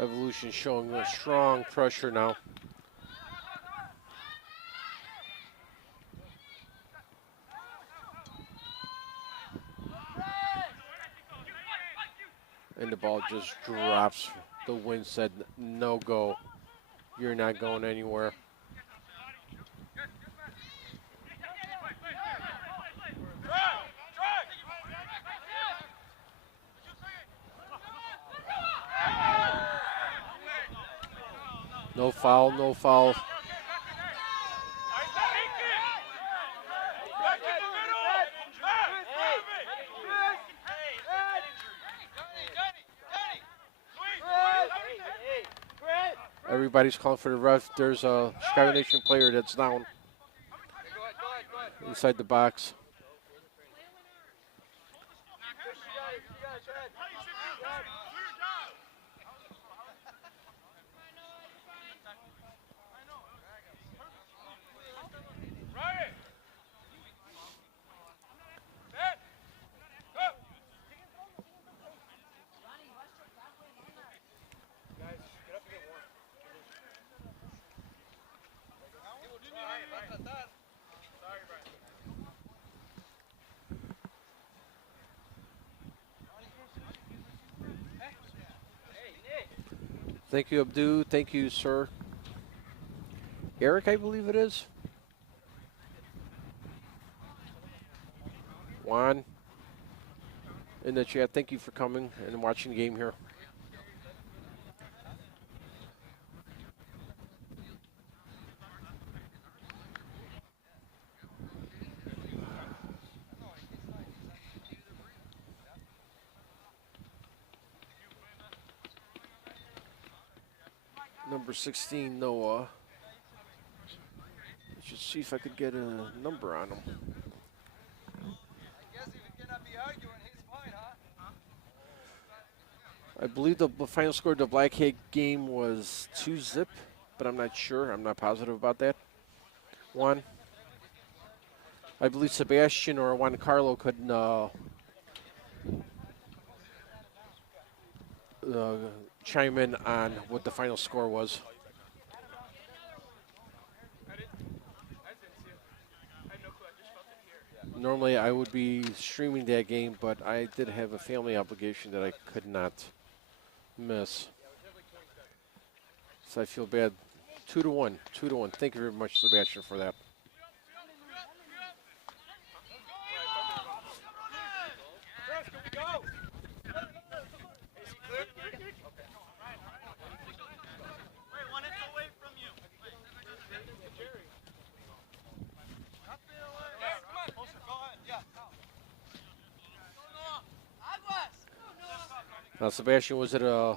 Evolution showing a strong pressure now. And the ball just drops. The wind said, no go. You're not going anywhere. No foul, no foul. Everybody's calling for the ref. There's a Chicago Nation player that's down inside the box. Thank you, Abdu. Thank you, sir. Eric, I believe it is. Juan in the chat. Thank you for coming and watching the game here. Number 16, Noah. Let's just see if I could get a number on him. I guess if you cannot be arguing, he's fine, huh? I believe the final score of the Blackhead game was 2-0, but I'm not sure. I'm not positive about that. Juan. I believe Sebastian or Juan Carlo could chime in on what the final score was. Normally I would be streaming that game, but I did have a family obligation that I could not miss. So I feel bad. 2-1, 2-1. Thank you very much, Sebastian, for that. Now, Sebastian, was it a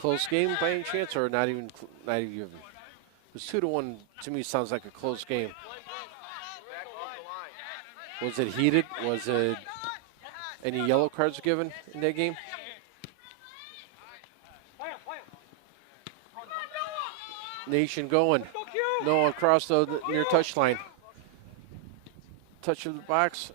close game by any chance, or not even? Not even. It was 2-1. To me, sounds like a close game. Was it heated? Was it any yellow cards given in that game? Nation going. No, across the near touchline. Touch of the box.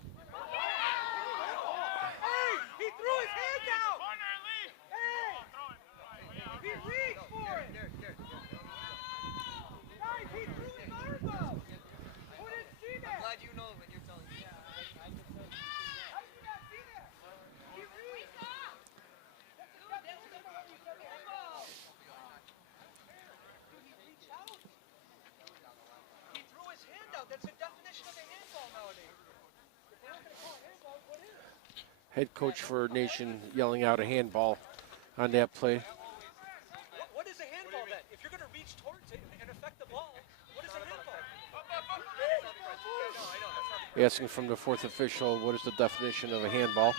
Head coach for Nation yelling out a handball on that play. What is a handball then? If you're going to reach towards it and affect the ball, what is a handball? Asking from the fourth official, what is the definition of a handball?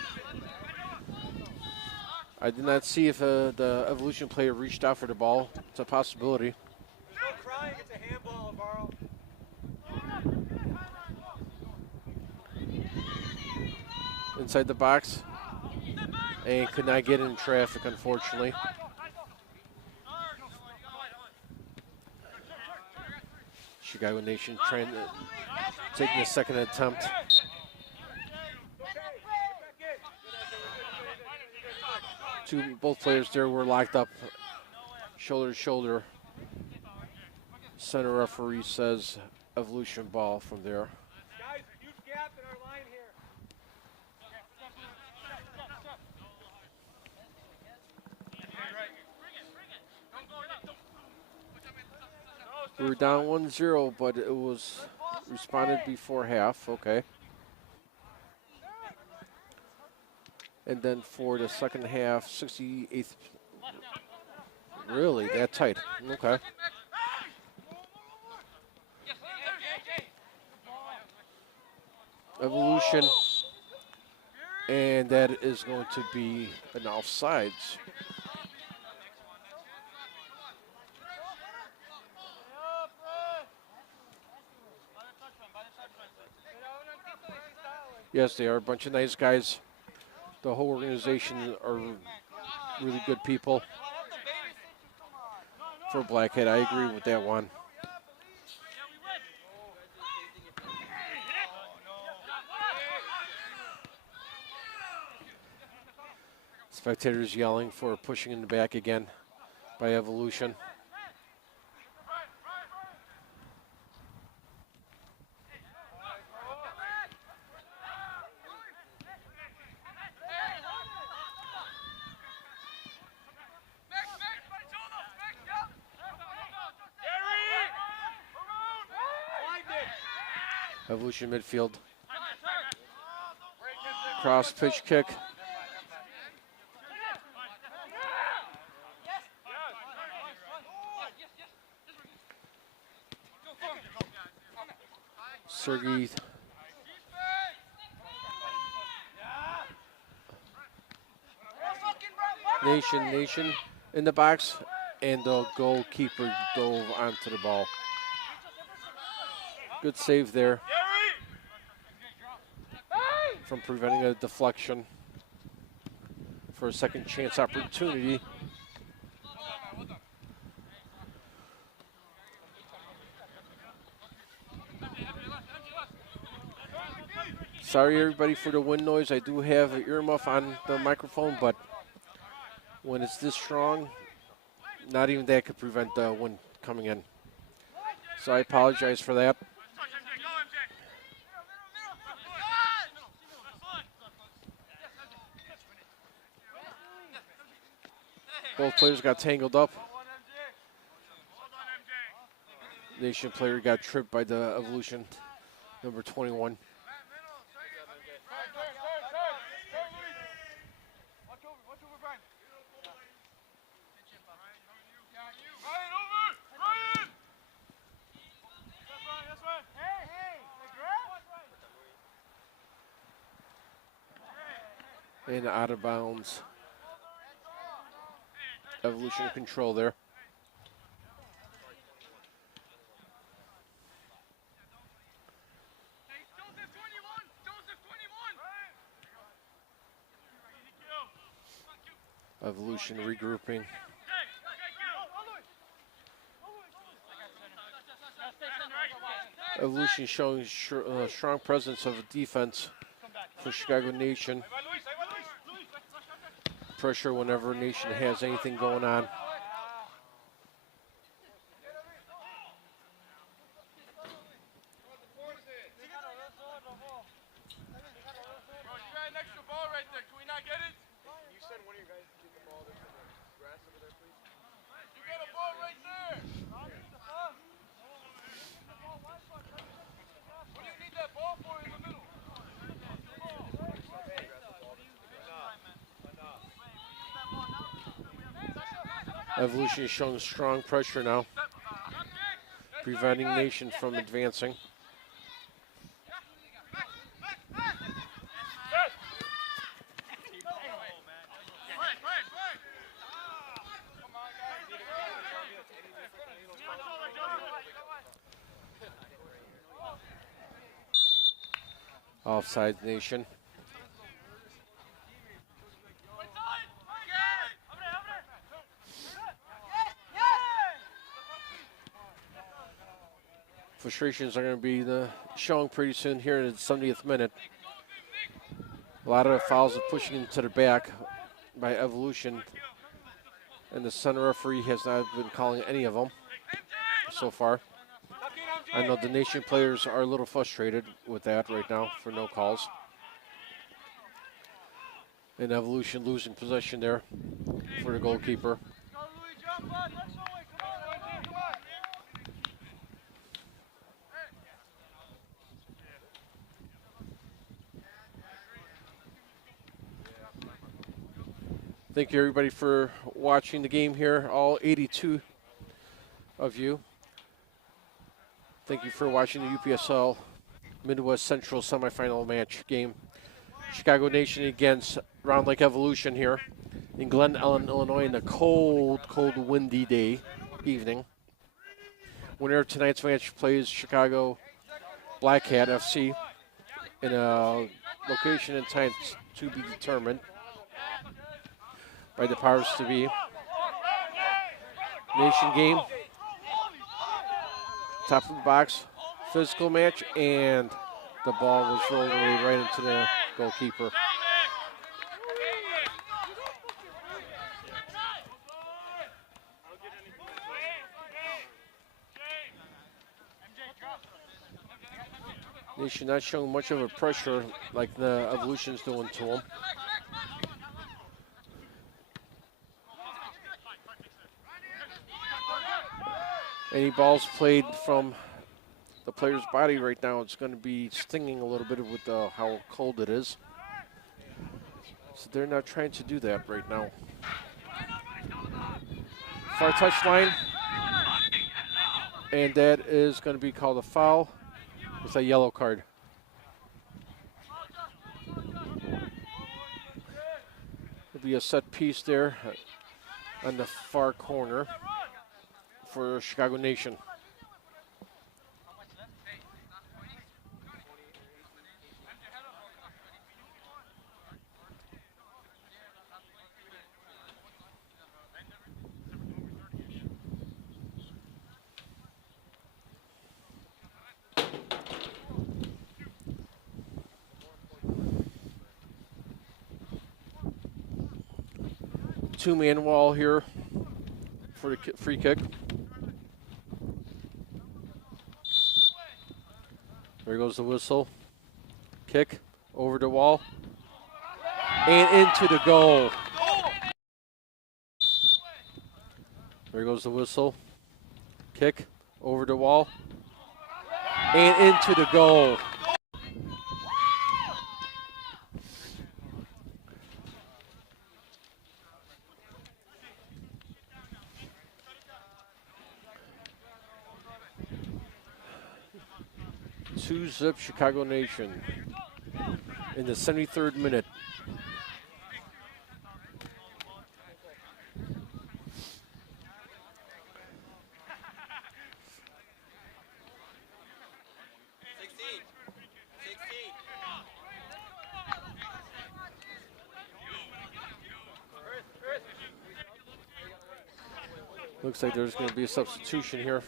I did not see if the Evolution player reached out for the ball. It's a possibility. No crying, it's a handball, Alvaro. inside the box and could not get in traffic, unfortunately. Chicago Nation taking a second attempt. Both players there were locked up shoulder to shoulder. Center referee says Evolution ball from there. Guys, huge gap in our line here. We were down 1-0, but it was responded before half. Okay. And then for the second half, 68th. Really, that tight? Okay. Evolution. And that is going to be an offsides. Yes, they are a bunch of nice guys. The whole organization are really good people. For Blackhead, I agree with that one. Spectators yelling for pushing in the back again by Evolution. Evolution midfield. Cross pitch kick. Sergey. Nation in the box, and the goalkeeper dove onto the ball. Good save there from preventing a deflection for a second chance opportunity. Sorry everybody for the wind noise. I do have an earmuff on the microphone, but when it's this strong, not even that could prevent the wind coming in. So I apologize for that. Both players got tangled up. Nation player got tripped by the Evolution, number 21. And out of bounds. Evolution control there. Evolution regrouping. Evolution showing strong presence of defense for Chicago Nation. Pressure whenever Nation has anything going on. Evolution is showing strong pressure now, preventing Nation from advancing. Offside Nation. Frustrations are going to be showing pretty soon here in the 70th minute. A lot of fouls are pushing into the back by Evolution, and the center referee has not been calling any of them so far. I know the Nation players are a little frustrated with that right now for no calls. And Evolution losing possession there for the goalkeeper. Thank you, everybody, for watching the game here, all 82 of you. Thank you for watching the UPSL Midwest Central semifinal match game. Chicago Nation against Round Lake Evolution here in Glen Ellyn, Illinois, in a cold, windy evening. Winner of tonight's match plays Chicago Black Hat FC in a location and time to be determined by the powers to be. Nation game, top of the box, physical match, and the ball was rolled away right into the goalkeeper. Nation not showing much of a pressure like the Evolution's doing to them. Any balls played from the player's body right now, it's going to be stinging a little bit with how cold it is. So they're not trying to do that right now. Far touchline, and that is going to be called a foul with a yellow card. There'll be a set piece there on the far corner for Chicago Nation. Two-man wall here for the free kick. There goes the whistle. Kick over the wall and into the goal. There goes the whistle. Kick over the wall and into the goal. Two-zip Chicago Nation in the 73rd minute. Looks like there's going to be a substitution here.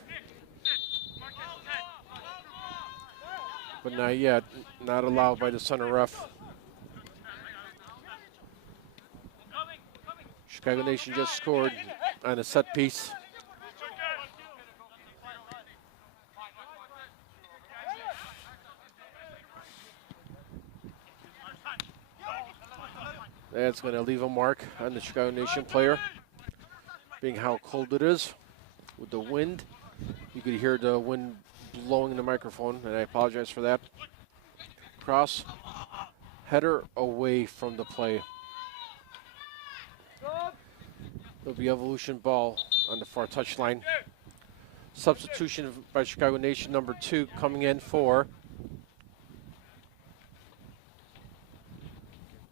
But not yet, not allowed by the center ref. Chicago Nation just scored on a set piece. That's going to leave a mark on the Chicago Nation player, being how cold it is with the wind. You could hear the wind blowing in the microphone, and I apologize for that. Cross, header away from the play. There'll be Evolution ball on the far touchline. Substitution by Chicago Nation, number 2 coming in for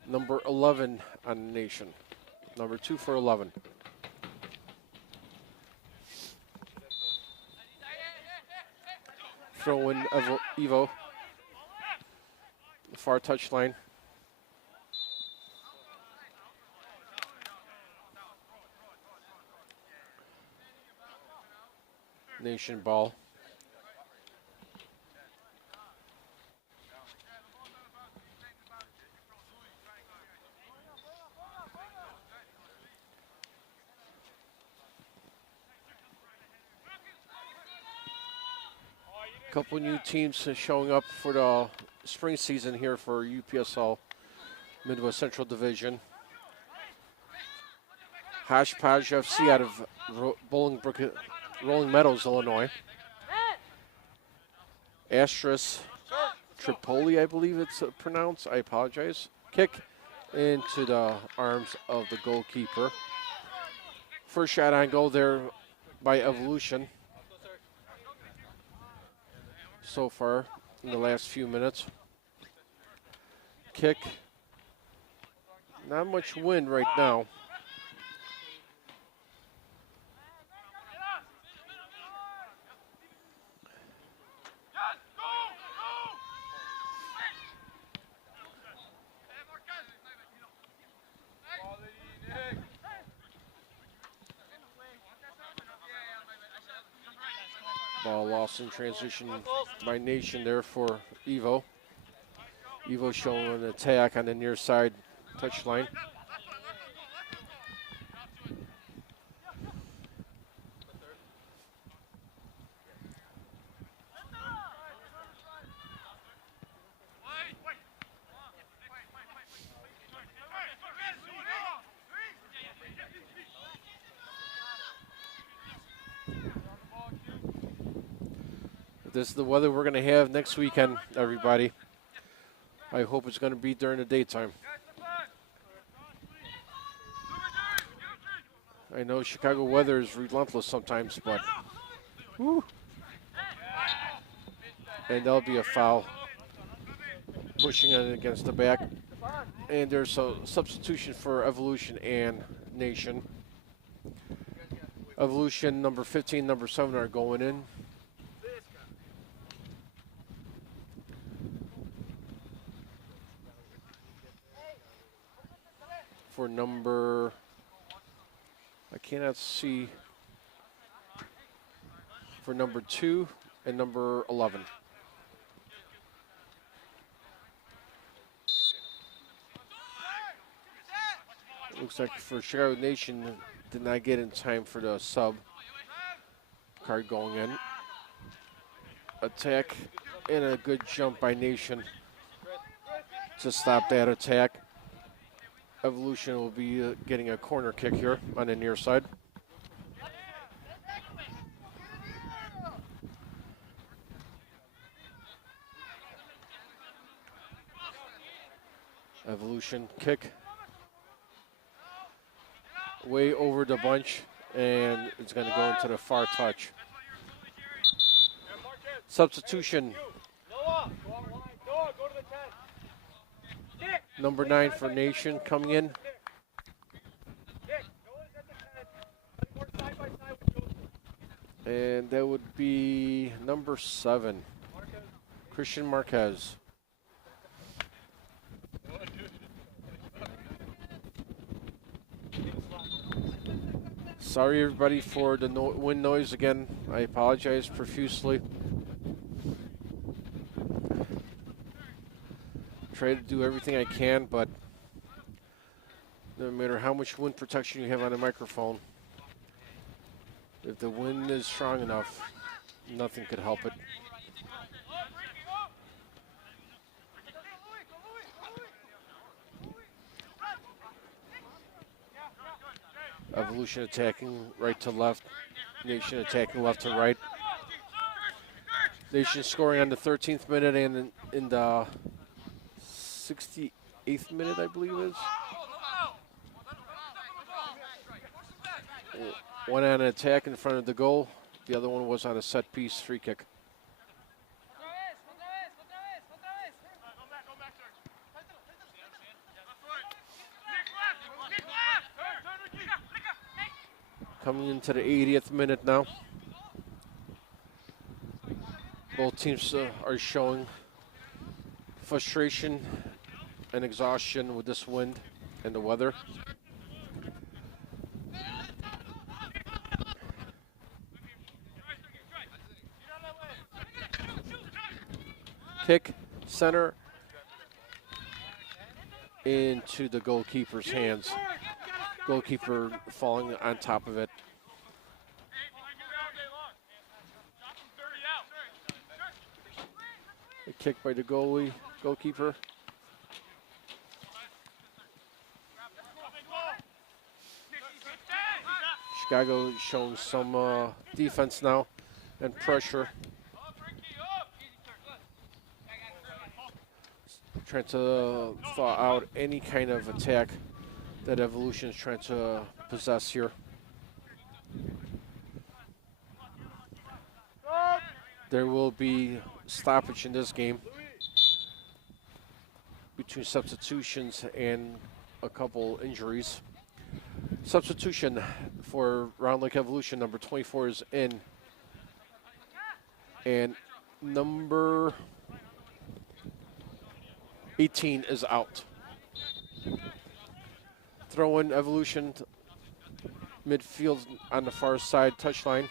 number 11 on the Nation. Number 2 for 11. Throw in Evo. Far touchline. Nation ball. couple new teams showing up for the spring season here for UPSL Midwest Central Division. Hodgepodge FC out of Bolingbrook, Rolling Meadows, Illinois. Astros Tripoli, I believe it's pronounced. I apologize. Kick into the arms of the goalkeeper. First shot on goal there by Evolution so far in the last few minutes. Kick. Not much wind right now. Ball lost in transition by Nation there for Evo. Evo showing an attack on the near side touchline. This is the weather we're going to have next weekend, everybody. I hope it's going to be during the daytime. I know Chicago weather is relentless sometimes, but whew. And there'll be a foul. Pushing it against the back. And there's a substitution for Evolution and Nation. Evolution, number 15, number 7 are going in. For number, I cannot see, for number 2 and number 11. Looks like for Chicago Nation, did not get in time for the sub card going in. Attack and a good jump by Nation to stop that attack. Evolution will be getting a corner kick here on the near side. Evolution kick. Way over the bunch, and it's going to go into the far touch. Substitution. Number 9 for Nation coming in. And that would be number 7, Christian Marquez. Sorry everybody for the wind noise again. I apologize profusely. Try to do everything I can, but no matter how much wind protection you have on a microphone, if the wind is strong enough, nothing could help it. Evolution attacking right to left. Nation attacking left to right. Nation scoring on the 13th minute and in the 68th minute, I believe it is. One on an attack in front of the goal. The other one was on a set piece free kick. Coming into the 80th minute now. Both teams are showing frustration and exhaustion with this wind and the weather. Kick, center, into the goalkeeper's hands. Goalkeeper falling on top of it. A kick by the goalkeeper. Chicago showing some defense now and pressure. Trying to thaw out any kind of attack that Evolution is trying to possess here. There will be stoppage in this game between substitutions and a couple injuries. Substitution for Round Lake Evolution, number 24 is in. And number 18 is out. Throw in Evolution midfield on the far side touchline.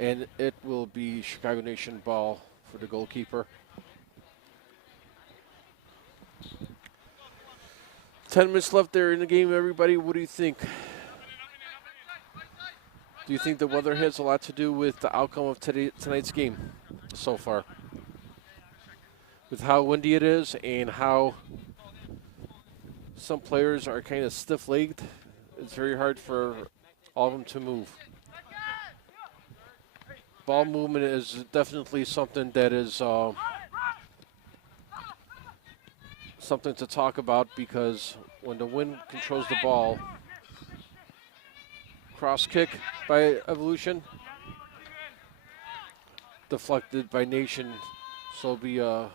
And it will be Chicago Nation ball for the goalkeeper. 10 minutes left there in the game, everybody. What do you think? Do you think the weather has a lot to do with the outcome of tonight's game so far? With how windy it is and how some players are kind of stiff-legged, it's very hard for all of them to move. Ball movement is definitely something that is something to talk about, because when the wind controls the ball, cross kick by Evolution, deflected by Nation, so it'll be a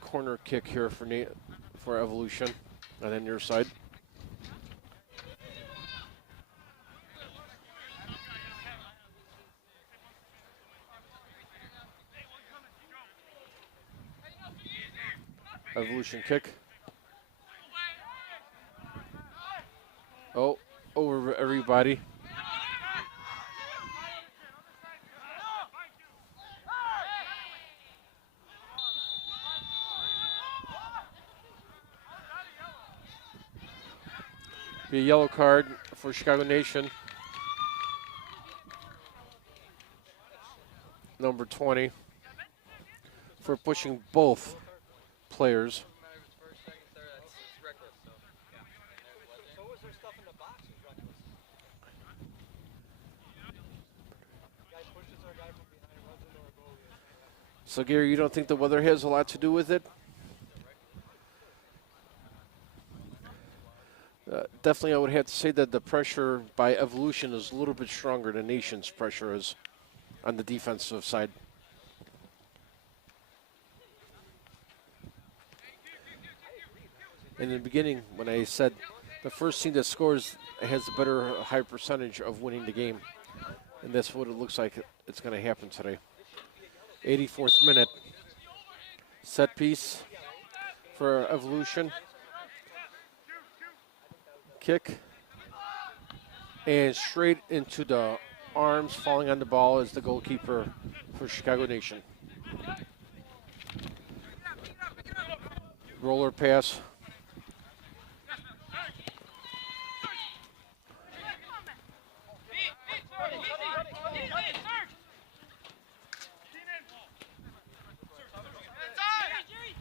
corner kick here for Evolution on the near side. Evolution kick. Oh, over everybody. Be a yellow card for Chicago Nation. Number 20 for pushing both players. So Gary, you don't think the weather has a lot to do with it? Definitely, I would have to say that the pressure by Evolution is a little bit stronger than Nation's pressure is on the defensive side. In the beginning, when I said the first team that scores has a better high percentage of winning the game, and that's what it looks like it's going to happen today. 84th minute, set piece for Evolution. Kick, and straight into the arms, falling on the ball is the goalkeeper for Chicago Nation. Roller pass.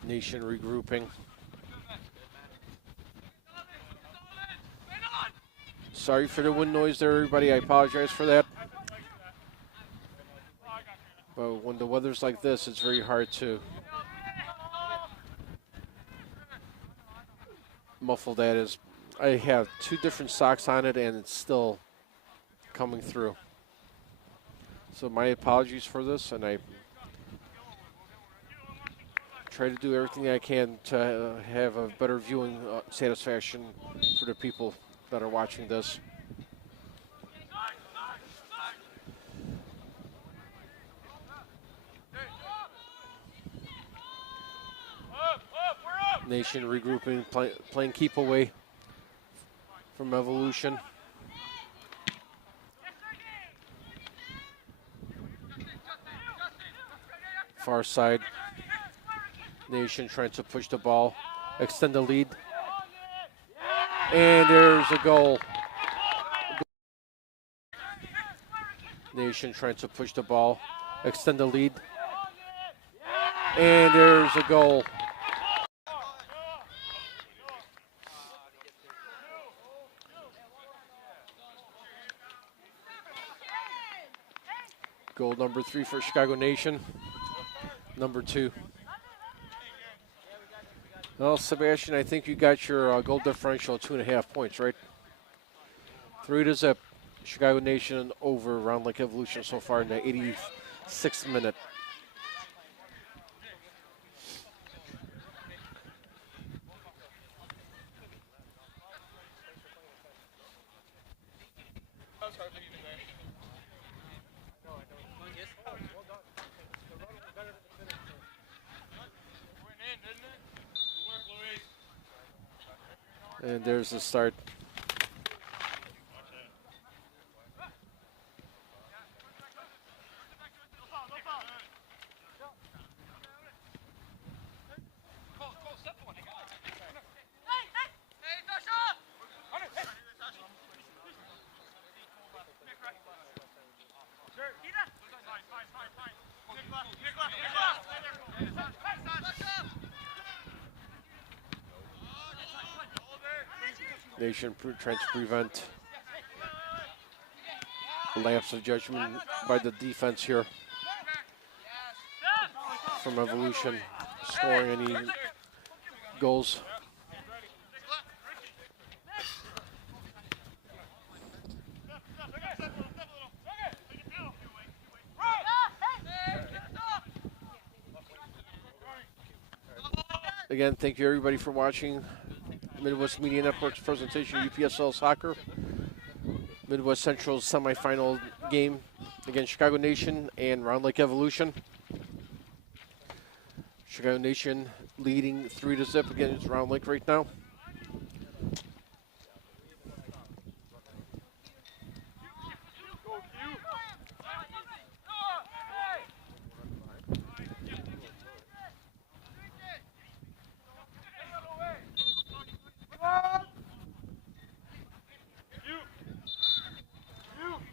Nation regrouping. Sorry for the wind noise there, everybody. I apologize for that. But when the weather's like this, it's very hard to muffle that. Is I have two different socks on it, and it's still coming through. So my apologies for this, and I try to do everything I can to have a better viewing satisfaction for the people that are watching this. Nation regrouping, playing keep away from Evolution. Far side. Nation trying to push the ball, extend the lead. And there's a goal. Nation trying to push the ball, extend the lead. And there's a goal. Goal number 3 for Chicago Nation. Number 2. Well, Sebastian, I think you got your goal differential 2.5 points, right? 3-0. Chicago Nation over Round Lake Evolution so far in the 86th minute. And there's the start. Nation trying to prevent a lapse of judgment by the defense here from Evolution scoring any goals. Again, thank you everybody for watching Midwest Media Network's presentation of UPSL Soccer. Midwest Central's semifinal game against Chicago Nation and Round Lake Evolution. Chicago Nation leading 3-0 against Round Lake right now.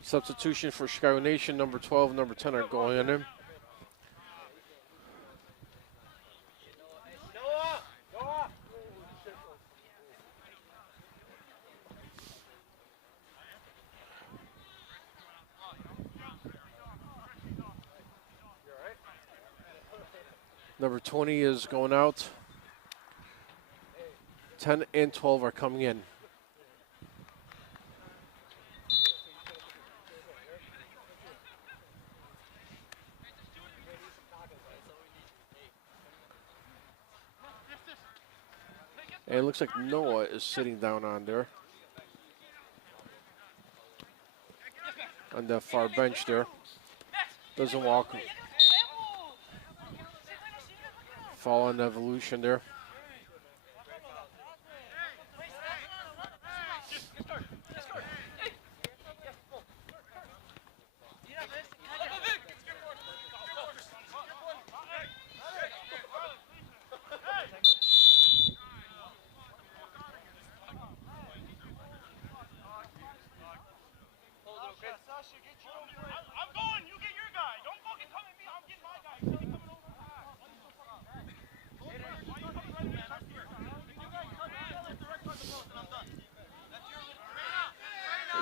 Substitution for Chicago Nation, number 12 and number 10 are going in him. Number 20 is going out. 10 and 12 are coming in. And it looks like Noah is sitting down on there. On the far bench there. Doesn't walk. Fall on Evolution there.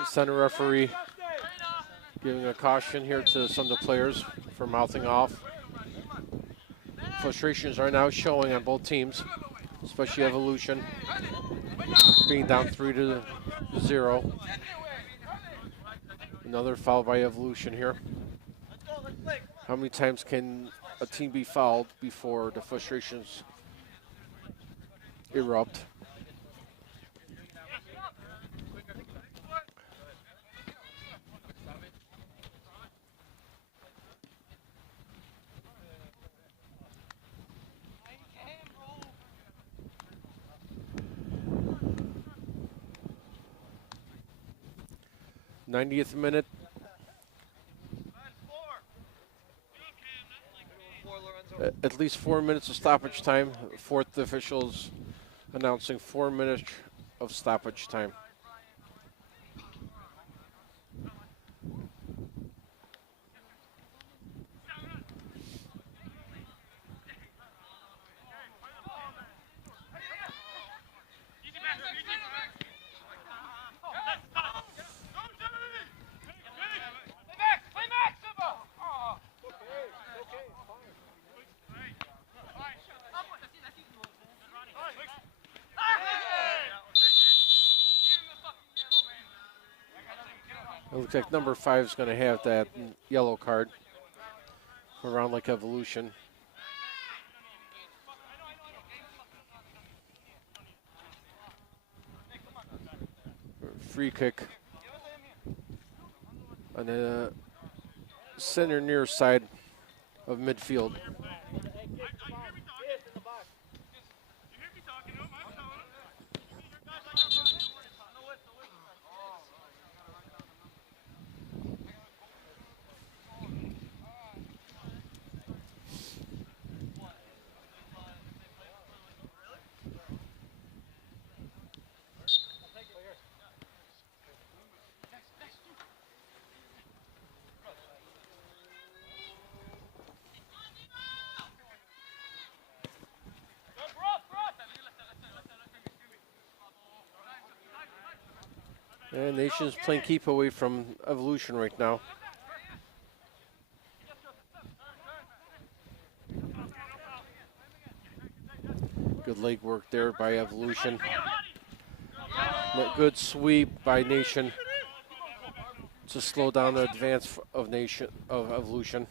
Center referee giving a caution here to some of the players for mouthing off. Frustrations are now showing on both teams, especially Evolution being down 3-0. Another foul by Evolution here. How many times can a team be fouled before the frustrations erupt? '90th minute. At least 4 minutes of stoppage time. Fourth officials announcing 4 minutes of stoppage time. It looks like number 5 is going to have that yellow card for round like evolution. Free kick on the center near side of midfield. And Nation's playing keep away from Evolution right now. Good leg work there by Evolution. Good sweep by Nation to slow down the advance of Evolution.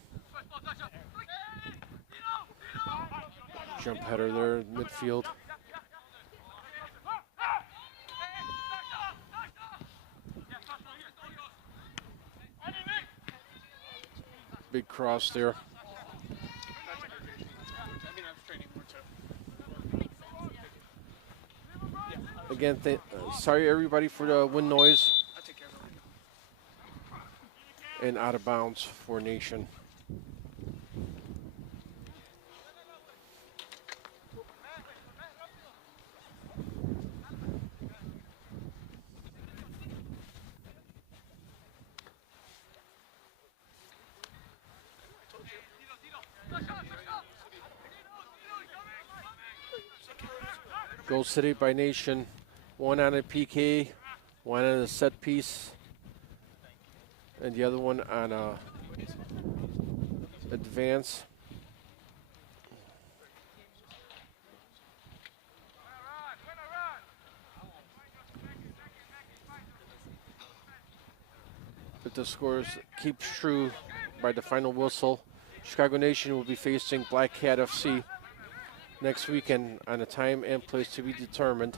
Jump header there in midfield. Big cross there. Again, sorry everybody for the wind noise. And out of bounds for Nation. Goal City by Nation. One on a PK, one on a set piece, and the other one on a advance. But the scores keep true by the final whistle. Chicago Nation will be facing Black Cat FC next weekend on a time and place to be determined.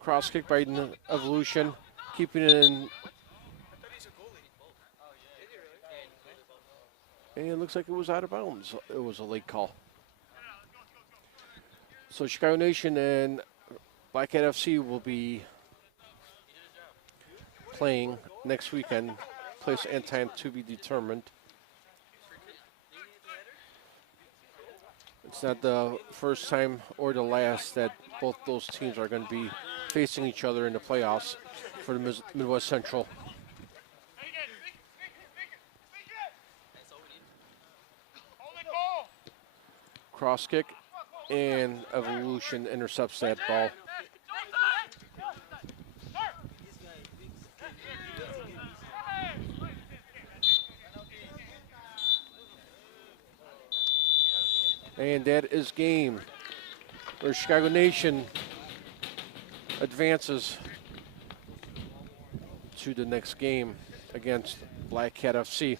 Cross kick by Evolution, keeping it in. And it looks like it was out of bounds. It was a late call. So Chicago Nation and Black Cat FC will be playing next weekend. Place and time to be determined. It's not the first time or the last that both those teams are going to be facing each other in the playoffs for the Midwest Central. Cross kick, and Evolution intercepts that ball. And that is game where Chicago Nation advances to the next game against Black Cat FC.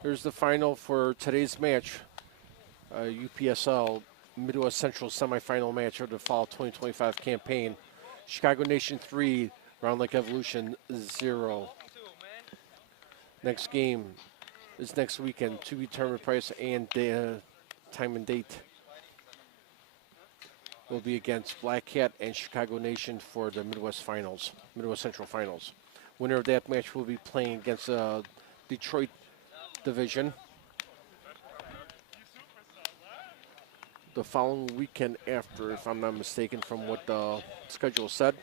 Here's the final for today's match. UPSL Midwest Central semifinal match of the Fall 2025 campaign. Chicago Nation 3, Round Lake Evolution 0. Next game is next weekend, to be determined price and time and date. Will be against Black Cat and Chicago Nation for the Midwest Finals, Midwest Central Finals. Winner of that match will be playing against Detroit Division. The following weekend after, if I'm not mistaken, from what the schedule said.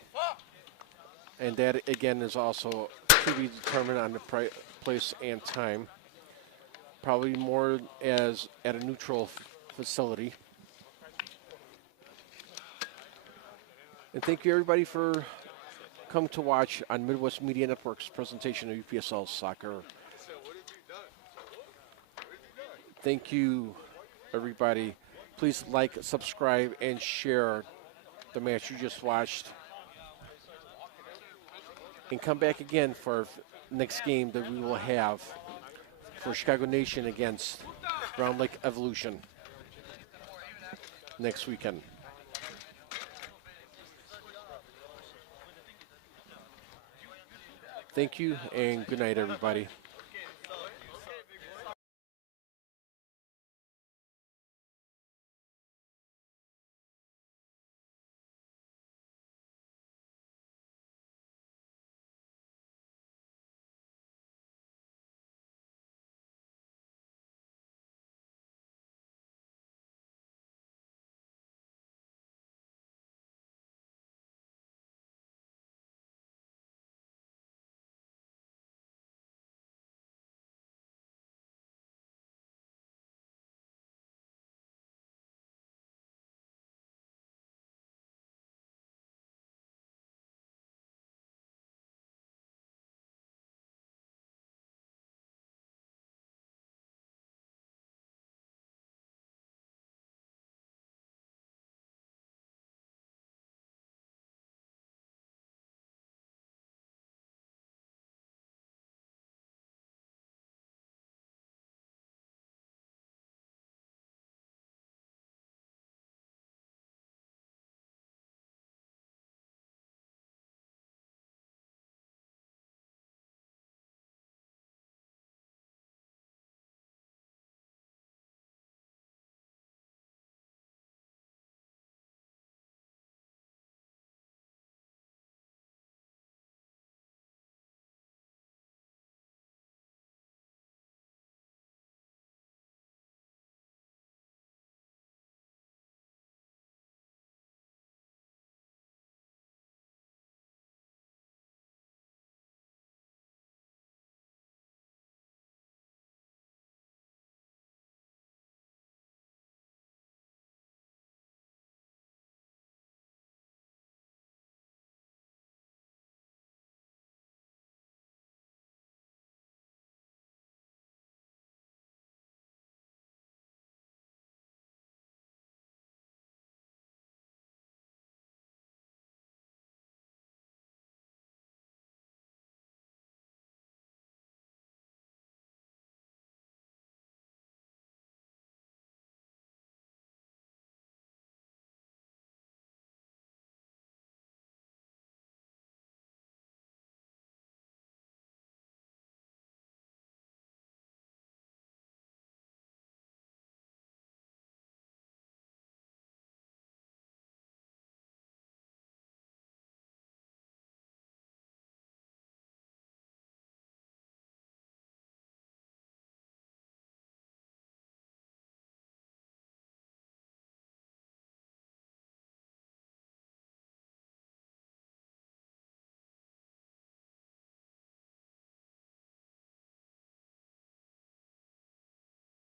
And that, again, is also to be determined on the place and time. Probably more as at a neutral facility. And thank you, everybody, for coming to watch on Midwest Media Network's presentation of UPSL Soccer. Thank you, everybody. Please like, subscribe, and share the match you just watched. And come back again for next game that we will have for Chicago Nation against Round Lake Evolution next weekend. Thank you, and good night, everybody.